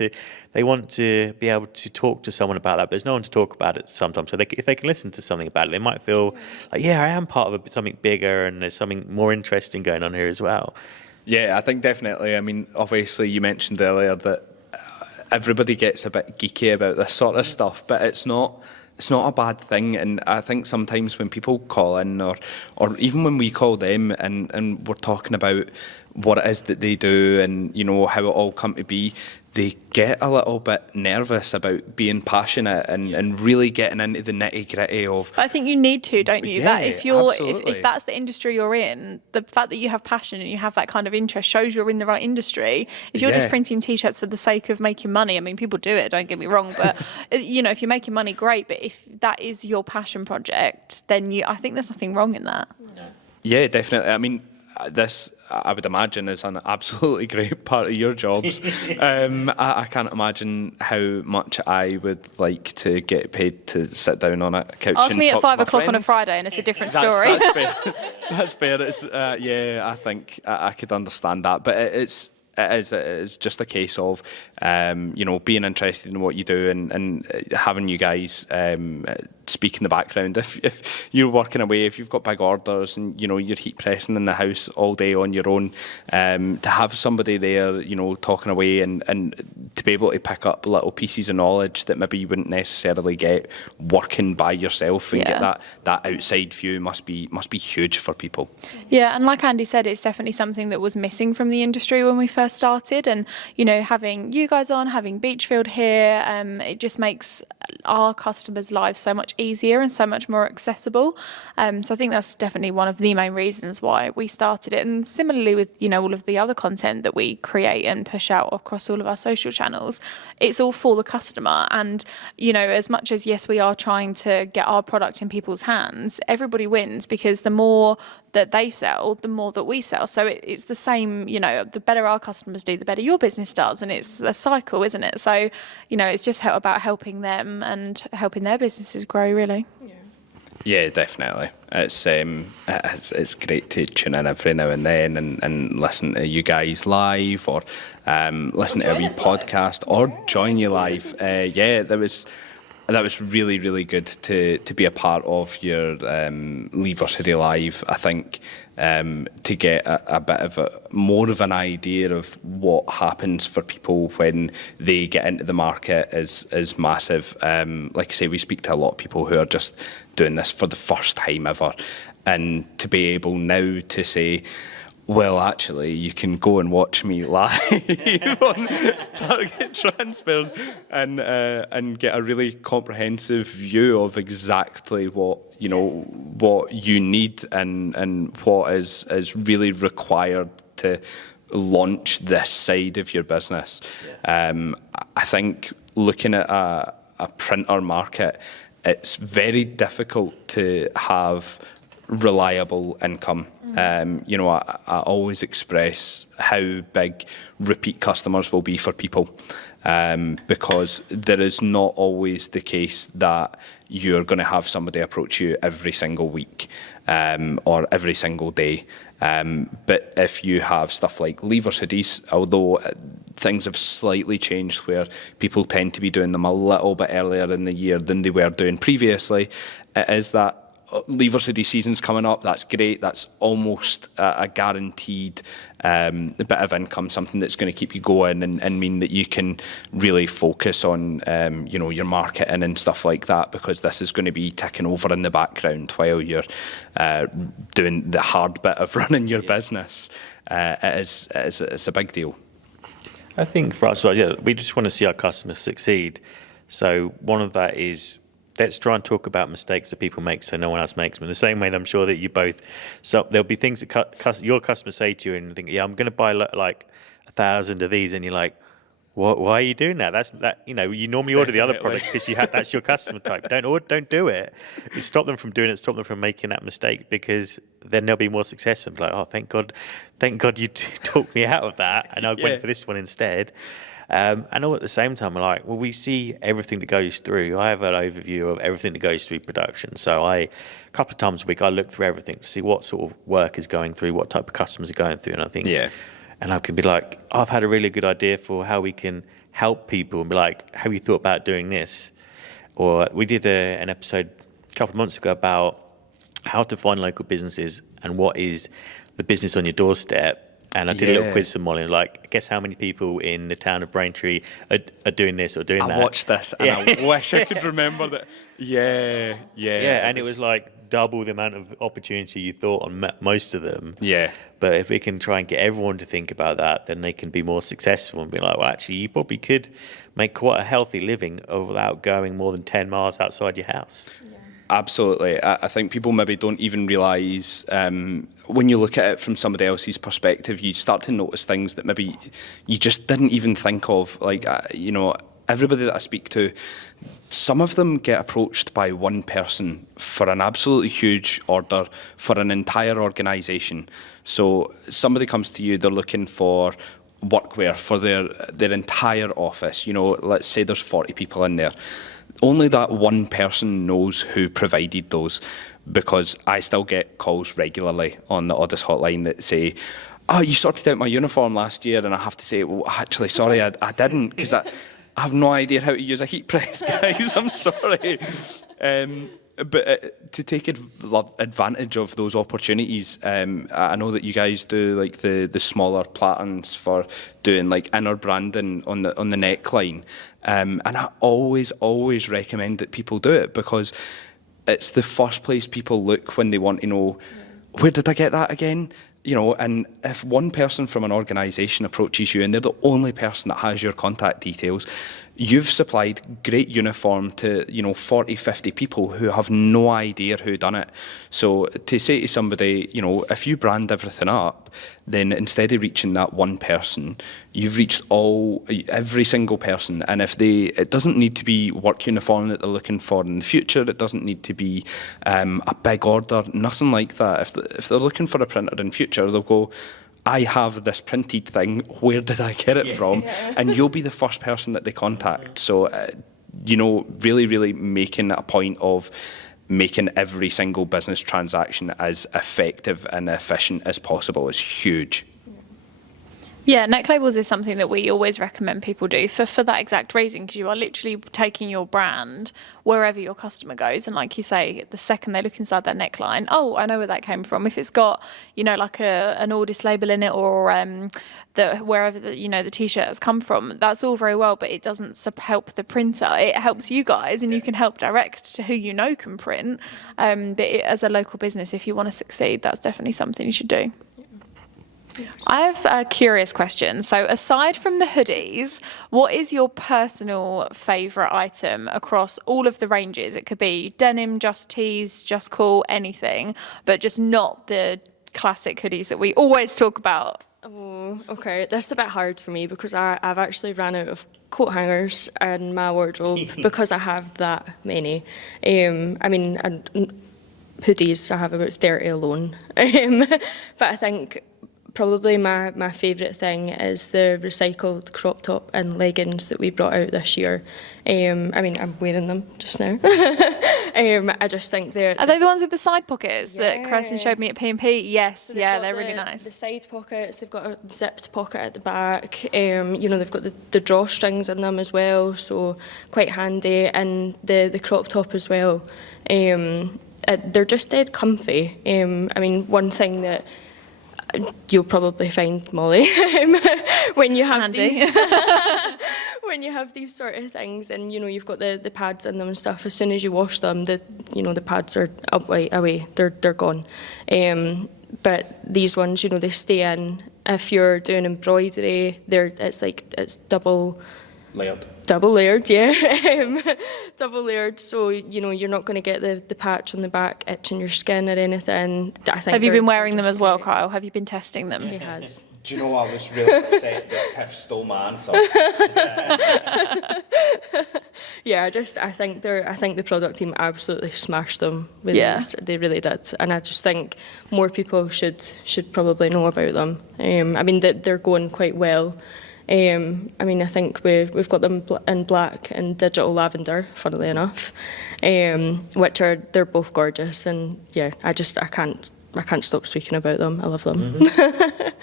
to be able to talk to someone about that. But there's no one to talk about it sometimes. So if they can listen to something about it, they might feel like, yeah, I am part of something bigger, and there's something more interesting going on here as well. Yeah, I think definitely. I mean, obviously you mentioned earlier that everybody gets a bit geeky about this sort of stuff, but it's not a bad thing. And I think sometimes when people call in or even when we call them and we're talking about what it is that they do and, you know, how it all come to be, they get a little bit nervous about being passionate and really getting into the nitty-gritty of... But I think you need to, don't you? Yeah, that if that's the industry you're in, the fact that you have passion and you have that kind of interest shows you're in the right industry. If you're just printing T-shirts for the sake of making money, I mean, people do it, don't get me wrong, but, you know, if you're making money, great. But if that is your passion project, then I think there's nothing wrong in that. Yeah, definitely. I mean, this, I would imagine, is an absolutely great part of your jobs. I can't imagine how much I would like to get paid to sit down on a couch. Ask me and at talk 5 to my o'clock on a friends. Friday and it's a different story. That's fair. That's fair. It's, I think I could understand that. But it is just a case of, you know, being interested in what you do and having you guys speak in the background. If you're working away, if you've got big orders and, you know, you're heat pressing in the house all day on your own, to have somebody there, you know, talking away and to be able to pick up little pieces of knowledge that maybe you wouldn't necessarily get working by yourself and get that outside view must be huge for people. Yeah, and like Andy said, it's definitely something that was missing from the industry when we first started. And, you know, having you guys on, having Beachfield here, it just makes our customers' lives so much easier and so much more accessible. So I think that's definitely one of the main reasons why we started it. And similarly with, you know, all of the other content that we create and push out across all of our social channels, it's all for the customer. And, you know, as much as, yes, we are trying to get our product in people's hands, everybody wins, because the more that they sell, the more that we sell. So it's the same, you know, the better our customers do, the better your business does. And it's a cycle, isn't it? So, you know, it's just about helping them and helping their businesses grow, really. Yeah, definitely. It's great to tune in every now and then and listen to you guys live, or listen to a wee podcast, or join you live. That was really, really good to be a part of your Leversity Live. I think to get a bit of more of an idea of what happens for people when they get into the market is massive. Like I say, we speak to a lot of people who are just doing this for the first time ever, and to be able now to say, well, actually, you can go and watch me live on Target Transfers and get a really comprehensive view of exactly what you need and what is really required to launch this side of your business. I think looking at a printer market, it's very difficult to have reliable income. I always express how big repeat customers will be for people, because there is not always the case that you're going to have somebody approach you every single week or every single day. But if you have stuff like Leversities, although things have slightly changed where people tend to be doing them a little bit earlier in the year than they were doing previously, it is that Leversity season's coming up. That's great. That's almost a guaranteed bit of income, something that's going to keep you going and mean that you can really focus on your marketing and stuff like that, because this is going to be ticking over in the background while you're doing the hard bit of running your business. It's a big deal. I think for us, we just want to see our customers succeed. So one of that is, let's try and talk about mistakes that people make so no one else makes them. In the same way that I'm sure that you both, so there'll be things that your customers say to you and think, I'm going to buy like 1,000 of these, and you're like, what? Why are you doing that? You normally order the other product because that's your customer type. Don't do it. You stop them from doing it. Stop them from making that mistake, because then they'll be more successful. Like, oh, thank God you talked me out of that, and I went for this one instead. And all at the same time, we're like, well, we see everything that goes through. I have an overview of everything that goes through production. So a couple of times a week, I look through everything to see what sort of work is going through, what type of customers are going through. And I think, and I can be like, I've had a really good idea for how we can help people, and be like, have you thought about doing this? Or we did an episode a couple of months ago about how to find local businesses and what is the business on your doorstep. And I did a little quiz for Molly, like, guess how many people in the town of Braintree are doing this or doing that. I watched this and I wish I could remember that. Yeah. And it was like double the amount of opportunity you thought on most of them. Yeah. But if we can try and get everyone to think about that, then they can be more successful and be like, well, actually, you probably could make quite a healthy living without going more than 10 miles outside your house. Yeah. Absolutely. I think people maybe don't even realise, when you look at it from somebody else's perspective, you start to notice things that maybe you just didn't even think of. Like, everybody that I speak to, some of them get approached by one person for an absolutely huge order for an entire organisation. So somebody comes to you, they're looking for workwear for their entire office. Let's say there's 40 people in there. Only that one person knows who provided those, because I still get calls regularly on the Orders Hotline that say, oh, you sorted out my uniform last year, and I have to say, well, actually, sorry, I didn't, because I have no idea how to use a heat press, guys. I'm sorry. But to take advantage of those opportunities, I know that you guys do like the smaller platens for doing like inner branding on the neckline, and I always recommend that people do it, because it's the first place people look when they want to know, where did I get that again? And if one person from an organisation approaches you and they're the only person that has your contact details, you've supplied great uniform to 40, 50 people who have no idea who done it. So to say to somebody, if you brand everything up, then instead of reaching that one person, you've reached every single person. And it doesn't need to be work uniform that they're looking for in the future. It doesn't need to be a big order, nothing like that. If they're looking for a printer in future, they'll go, I have this printed thing, where did I get it from? And you'll be the first person that they contact. So, really, really making a point of making every single business transaction as effective and efficient as possible is huge. Yeah, neck labels is something that we always recommend people do for that exact reason, because you are literally taking your brand wherever your customer goes. And like you say, the second they look inside that neckline, oh, I know where that came from. If it's got, like an Orders label in it, or wherever the t-shirt has come from, that's all very well, but it doesn't help the printer. It helps you guys, and you can help direct to who can print. But as a local business, if you want to succeed, that's definitely something you should do. I have a curious question. So aside from the hoodies, what is your personal favourite item across all of the ranges? It could be denim, just tees, just cool, anything, but just not the classic hoodies that we always talk about. Oh, okay. That's a bit hard for me because I've actually ran out of coat hangers in my wardrobe because I have that many. Hoodies, I have about 30 alone. But I think probably my favourite thing is the recycled crop top and leggings that we brought out this year. I'm wearing them just now. I just think Are they the ones with the side pockets that Kirsten showed me at P&P? Yes, so they're really nice. The side pockets, they've got a zipped pocket at the back. They've got the drawstrings in them as well, so quite handy. And the crop top as well. They're just dead comfy. One thing that you'll probably find, Molly, when you have when you have these sort of things, and you've got the pads in them and stuff. As soon as you wash them, the pads are away. They're gone. But these ones, they stay in. If you're doing embroidery, it's double layered. Double layered, yeah. Double layered, so you're not going to get the patch on the back itching your skin or anything. Have you been wearing them as well, Kyle? Have you been testing them? He has. Do you know what? I was really upset that Tiff stole my answer. Yeah, I think the product team absolutely smashed them with these. They really did, and I just think more people should probably know about them. They're going quite well. I think we've got them in black and digital lavender, funnily enough, they're both gorgeous, and I can't stop speaking about them. I love them. Mm-hmm.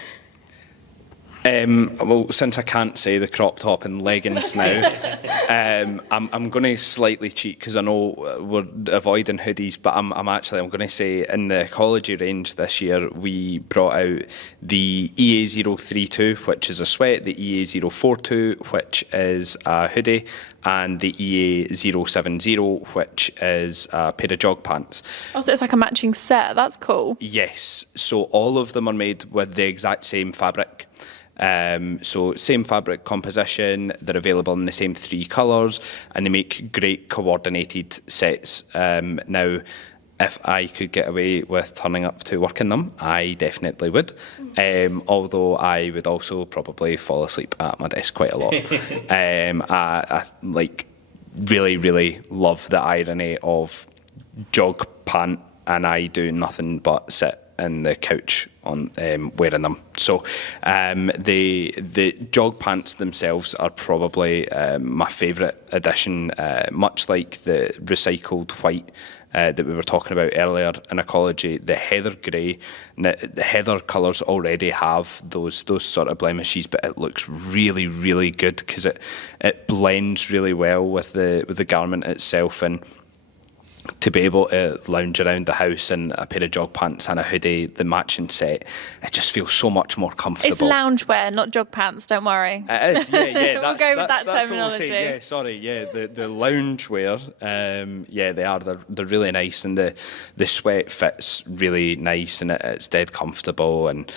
Well, since I can't say the crop top and leggings now, I'm going to slightly cheat because I know we're avoiding hoodies, but I'm going to say in the Ecologie range this year we brought out the EA032, which is a sweat, the EA042, which is a hoodie, and the EA070, which is a pair of jog pants. Oh, so it's like a matching set. That's cool. Yes. So all of them are made with the exact same fabric. So same fabric composition, they're available in the same 3 colours, and they make great coordinated sets. Now, if I could get away with turning up to work in them, I definitely would. Although I would also probably fall asleep at my desk quite a lot. I really, really love the irony of jog pant and I do nothing but sit in the couch on wearing them. So the jog pants themselves are probably my favourite addition, much like the recycled white that we were talking about earlier in Ecologie. The heather grey, the heather colours already have those sort of blemishes, but it looks really, really good because it blends really well with the garment itself. And to be able to lounge around the house in a pair of jog pants and a hoodie, the matching set, it just feels so much more comfortable. It's loungewear, not jog pants, don't worry. It is, yeah. We'll go with that terminology. Yeah, sorry, the loungewear, they are. They're really nice, and the sweat fits really nice, and it's dead comfortable. And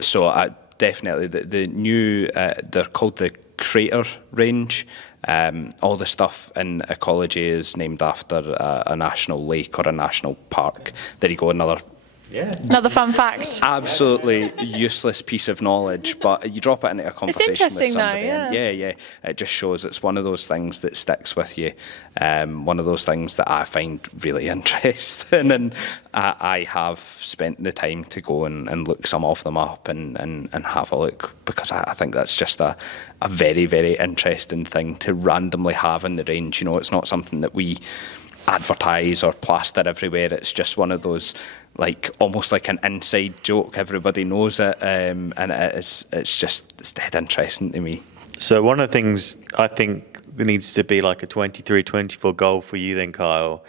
so I definitely, the new, they're called the Crater range. All the stuff in Ecologie is named after a national lake or a national park. There you go, another fun fact. Absolutely useless piece of knowledge, but you drop it into a conversation with somebody. It's interesting though, yeah. It just shows it's one of those things that sticks with you. One of those things that I find really interesting, and I have spent the time to go and look some of them up and have a look, because I think that's just a very, very interesting thing to randomly have in the range. It's not something that we advertise or plaster everywhere. It's just one of those, like, almost like an inside joke. Everybody knows it, and it's dead interesting to me. So one of the things I think there needs to be like a 23, 24 goal for you then, Kyle,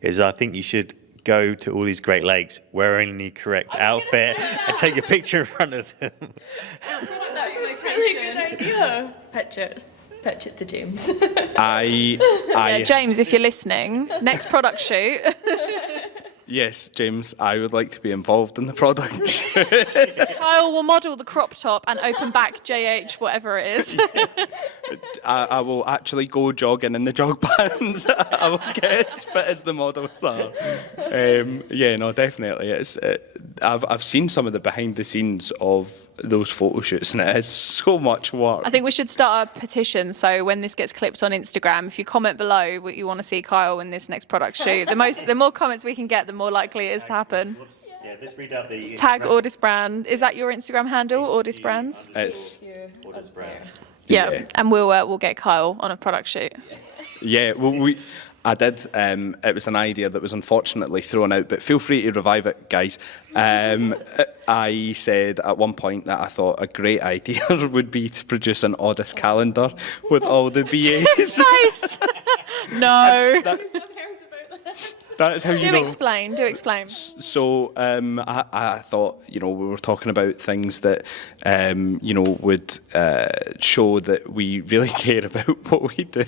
is I think you should go to all these Great Lakes wearing the correct outfit and take a picture in front of them. That's a really good idea. Pitch it to James. Yeah, James, if you're listening, next product shoot. Yes, James, I would like to be involved in the product. Kyle will model the crop top and open back JH, whatever it is. I will actually go jogging in the jog pants. I will get as fit as the models are. Yeah, no, definitely. I've seen some of the behind the scenes of those photo shoots, and it is so much work. I think we should start a petition, so when this gets clipped on Instagram, if you comment below what you want to see Kyle in this next product shoot, the more comments we can get, the more likely it is to happen. Yeah, let's read out the Tag Orders Brand. Is that your Instagram handle, Orders Brands? It's Orders Brands. Yeah, and we'll get Kyle on a product shoot. Yeah, well, I did. It was an idea that was unfortunately thrown out, but feel free to revive it, guys. I said at one point that I thought a great idea would be to produce an AWDis calendar with all the BAs. Face. No. That's how you Do know. explain. So I thought, we were talking about things that, would show that we really care about what we do.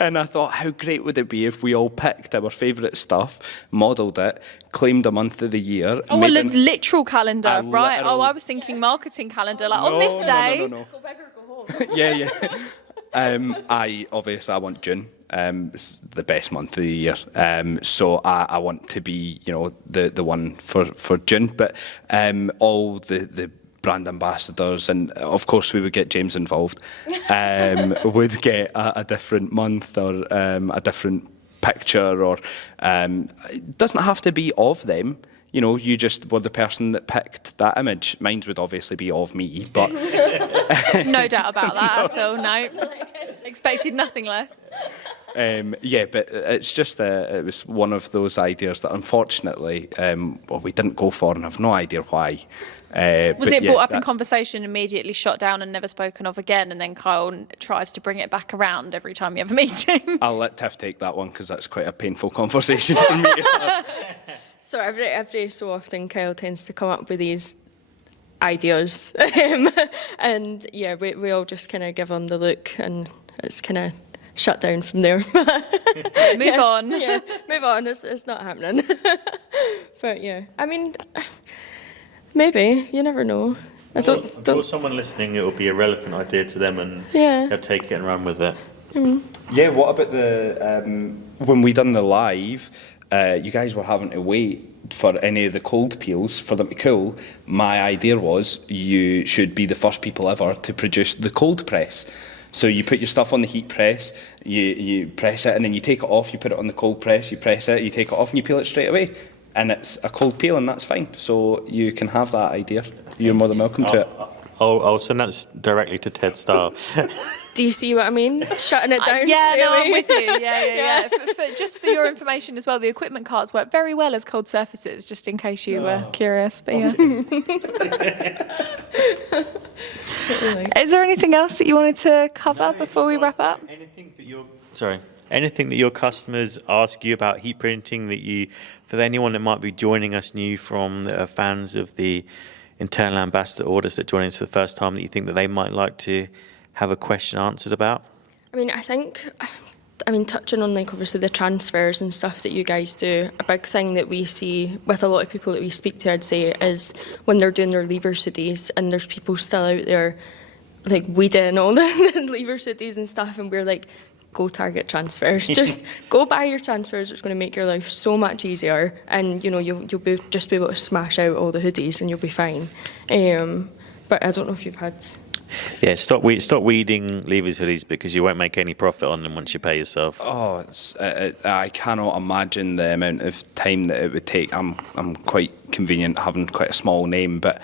And I thought, how great would it be if we all picked our favourite stuff, modelled it, claimed a month of the year. Oh, a literal calendar, a right? literal- Oh, I was thinking marketing calendar, like on this day. No. Go big or go home. Yeah. I want June. It's the best month of the year. So I want to be, the one for June. But all the brand ambassadors, and of course we would get James involved, would get a different month or a different picture, or it doesn't have to be of them. You just were the person that picked that image. Mine would obviously be of me, but No doubt about that at all. No, expected nothing less. Yeah, but it's just it was one of those ideas that unfortunately we didn't go for, and I've no idea why. Was it brought up in conversation, immediately shot down and never spoken of again, and then Kyle tries to bring it back around every time you have a meeting? I'll let Tiff take that one because that's quite a painful conversation for me to have. So every so often, Kyle tends to come up with these ideas, and yeah, we all just kind of give him the look, and it's kind of shut down from there. Move on. Yeah, move on. It's not happening. But yeah, I mean, maybe you never know. For someone listening, it will be a relevant idea to them, and they'll take it and run with it. Yeah, what about the when we done the live? You guys were having to wait for any of the cold peels for them to cool. My idea was you should be the first people ever to produce the cold press. So you put your stuff on the heat press, you press it, and then you take it off, you put it on the cold press, you press it, you take it off, and you peel it straight away. And it's a cold peel, and that's fine. So you can have that idea. You're more than welcome to it. I'll send that directly to Ted Starr. Do you see what I mean? Shutting it down. Yeah, straight no, away. I'm with you. Yeah. Just for your information as well, the equipment carts work very well as cold surfaces, just in case you were curious. But yeah. Is there anything else that you wanted to cover before we wrap up? Anything that your customers ask you about heat printing for anyone that might be joining us new from fans of the internal ambassador orders that join us for the first time, that you think that they might like to have a question answered about? I mean, touching on obviously the transfers and stuff that you guys do, a big thing that we see with a lot of people that we speak to, I'd say, is when they're doing their leavers hoodies, and there's people still out there weeding all the leavers hoodies and stuff, and we're like, go target transfers. Just go buy your transfers. It's going to make your life so much easier, and you'll just be able to smash out all the hoodies and you'll be fine. But I don't know if you've had. Yeah, stop weeding leavers hoodies, because you won't make any profit on them once you pay yourself. Oh, I cannot imagine the amount of time that it would take. I'm quite convenient having quite a small name, but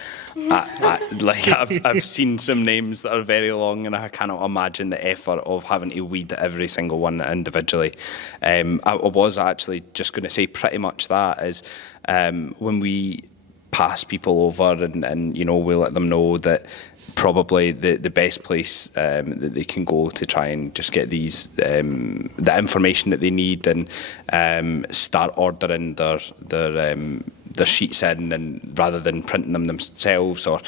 I've seen some names that are very long, and I cannot imagine the effort of having to weed every single one individually. I was actually just going to say pretty much that is when we pass people over and we let them know that probably the best place that they can go to try and just get these the information that they need and start ordering their sheets in, and rather than printing them themselves or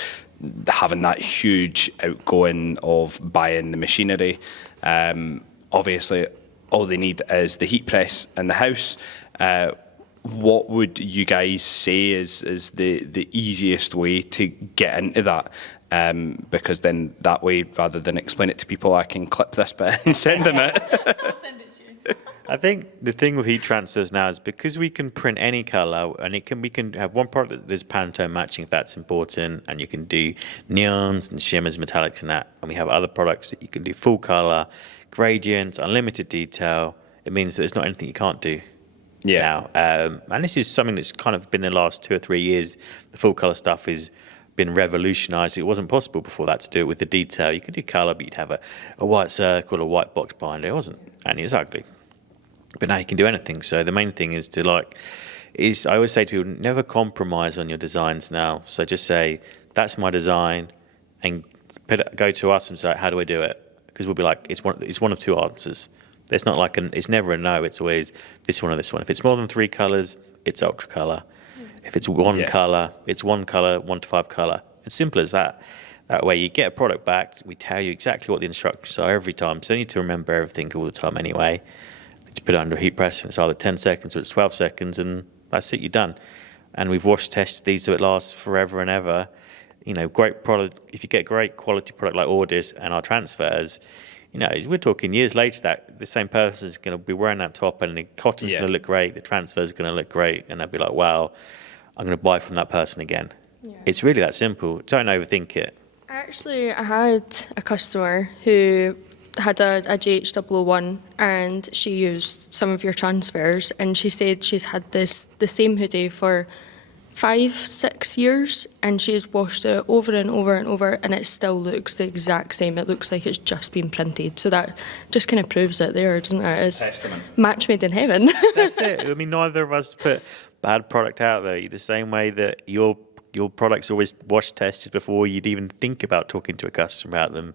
having that huge outgoing of buying the machinery. Obviously, all they need is the heat press in the house. What would you guys say is the easiest way to get into that? Because then that way, rather than explain it to people, I can clip this bit and send them it. I'll send it to you. I think the thing with heat transfers now is because we can print any color, and we can have one product that there's Pantone matching if that's important, and you can do neons and shimmers, metallics and that, and we have other products that you can do full color, gradients, unlimited detail. It means that there's not anything you can't do. Yeah. Now, and this is something that's kind of been the last 2 or 3 years. The full color stuff has been revolutionised. It wasn't possible before that to do it with the detail. You could do colour, but you'd have a white circle, a white box behind it. It wasn't, and it was ugly. But now you can do anything. So the main thing is I always say to people, never compromise on your designs now. So just say, that's my design, and go to us and say, how do I do it? Because we'll be like, it's one of 2 answers. It's not like it's never a no. It's always this one or this one. If it's more than 3 colours, it's ultra colour. If it's one colour, it's 1 colour, 1 to 5 colour. It's simple as that. That way you get a product back. We tell you exactly what the instructions are every time. So you need to remember everything all the time anyway. To put it under a heat press, and it's either 10 seconds or it's 12 seconds, and that's it. You're done. And we've wash tested these so it lasts forever and ever. Great product. If you get great quality product like Orders and our transfers. We're talking years later that the same person is going to be wearing that top, and the cotton's going to look great, the transfer is going to look great, and they'll be like, wow, I'm going to buy from that person again. Yeah. It's really that simple. Don't overthink it. Actually, I had a customer who had a JH001, and she used some of your transfers, and she said she's had the same hoodie for 5-6 years, and she's washed it over and over and over, and it still looks the exact same. It looks like it's just been printed. So that just kind of proves it there, doesn't it? It's testament. Match made in heaven. That's it. I mean, neither of us put bad product out there. The same way that your products are always wash tested before you'd even think about talking to a customer about them,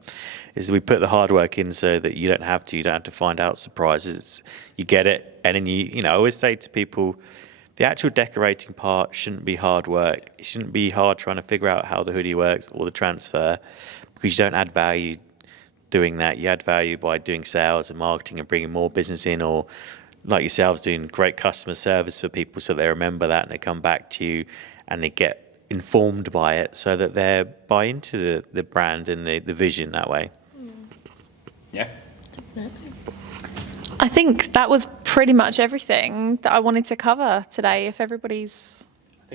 is we put the hard work in so that you don't have to find out surprises. You get it, and then I always say to people, the actual decorating part shouldn't be hard work. It shouldn't be hard trying to figure out how the hoodie works or the transfer, because you don't add value doing that. You add value by doing sales and marketing and bringing more business in, or like yourselves doing great customer service for people so they remember that and they come back to you and they get informed by it so that they buy into the brand and the vision that way. Yeah. I think that was pretty much everything that I wanted to cover today. If everybody's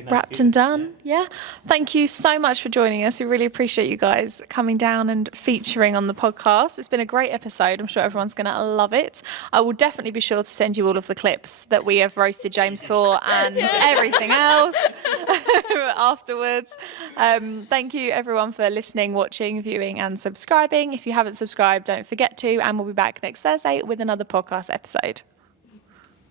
wrapped and done. Yeah. Thank you so much for joining us. We really appreciate you guys coming down and featuring on the podcast. It's been a great episode. I'm sure everyone's going to love it. I will definitely be sure to send you all of the clips that we have roasted James for and everything else afterwards. Thank you everyone for listening, watching, viewing and subscribing. If you haven't subscribed, don't forget to, and we'll be back next Thursday with another podcast episode.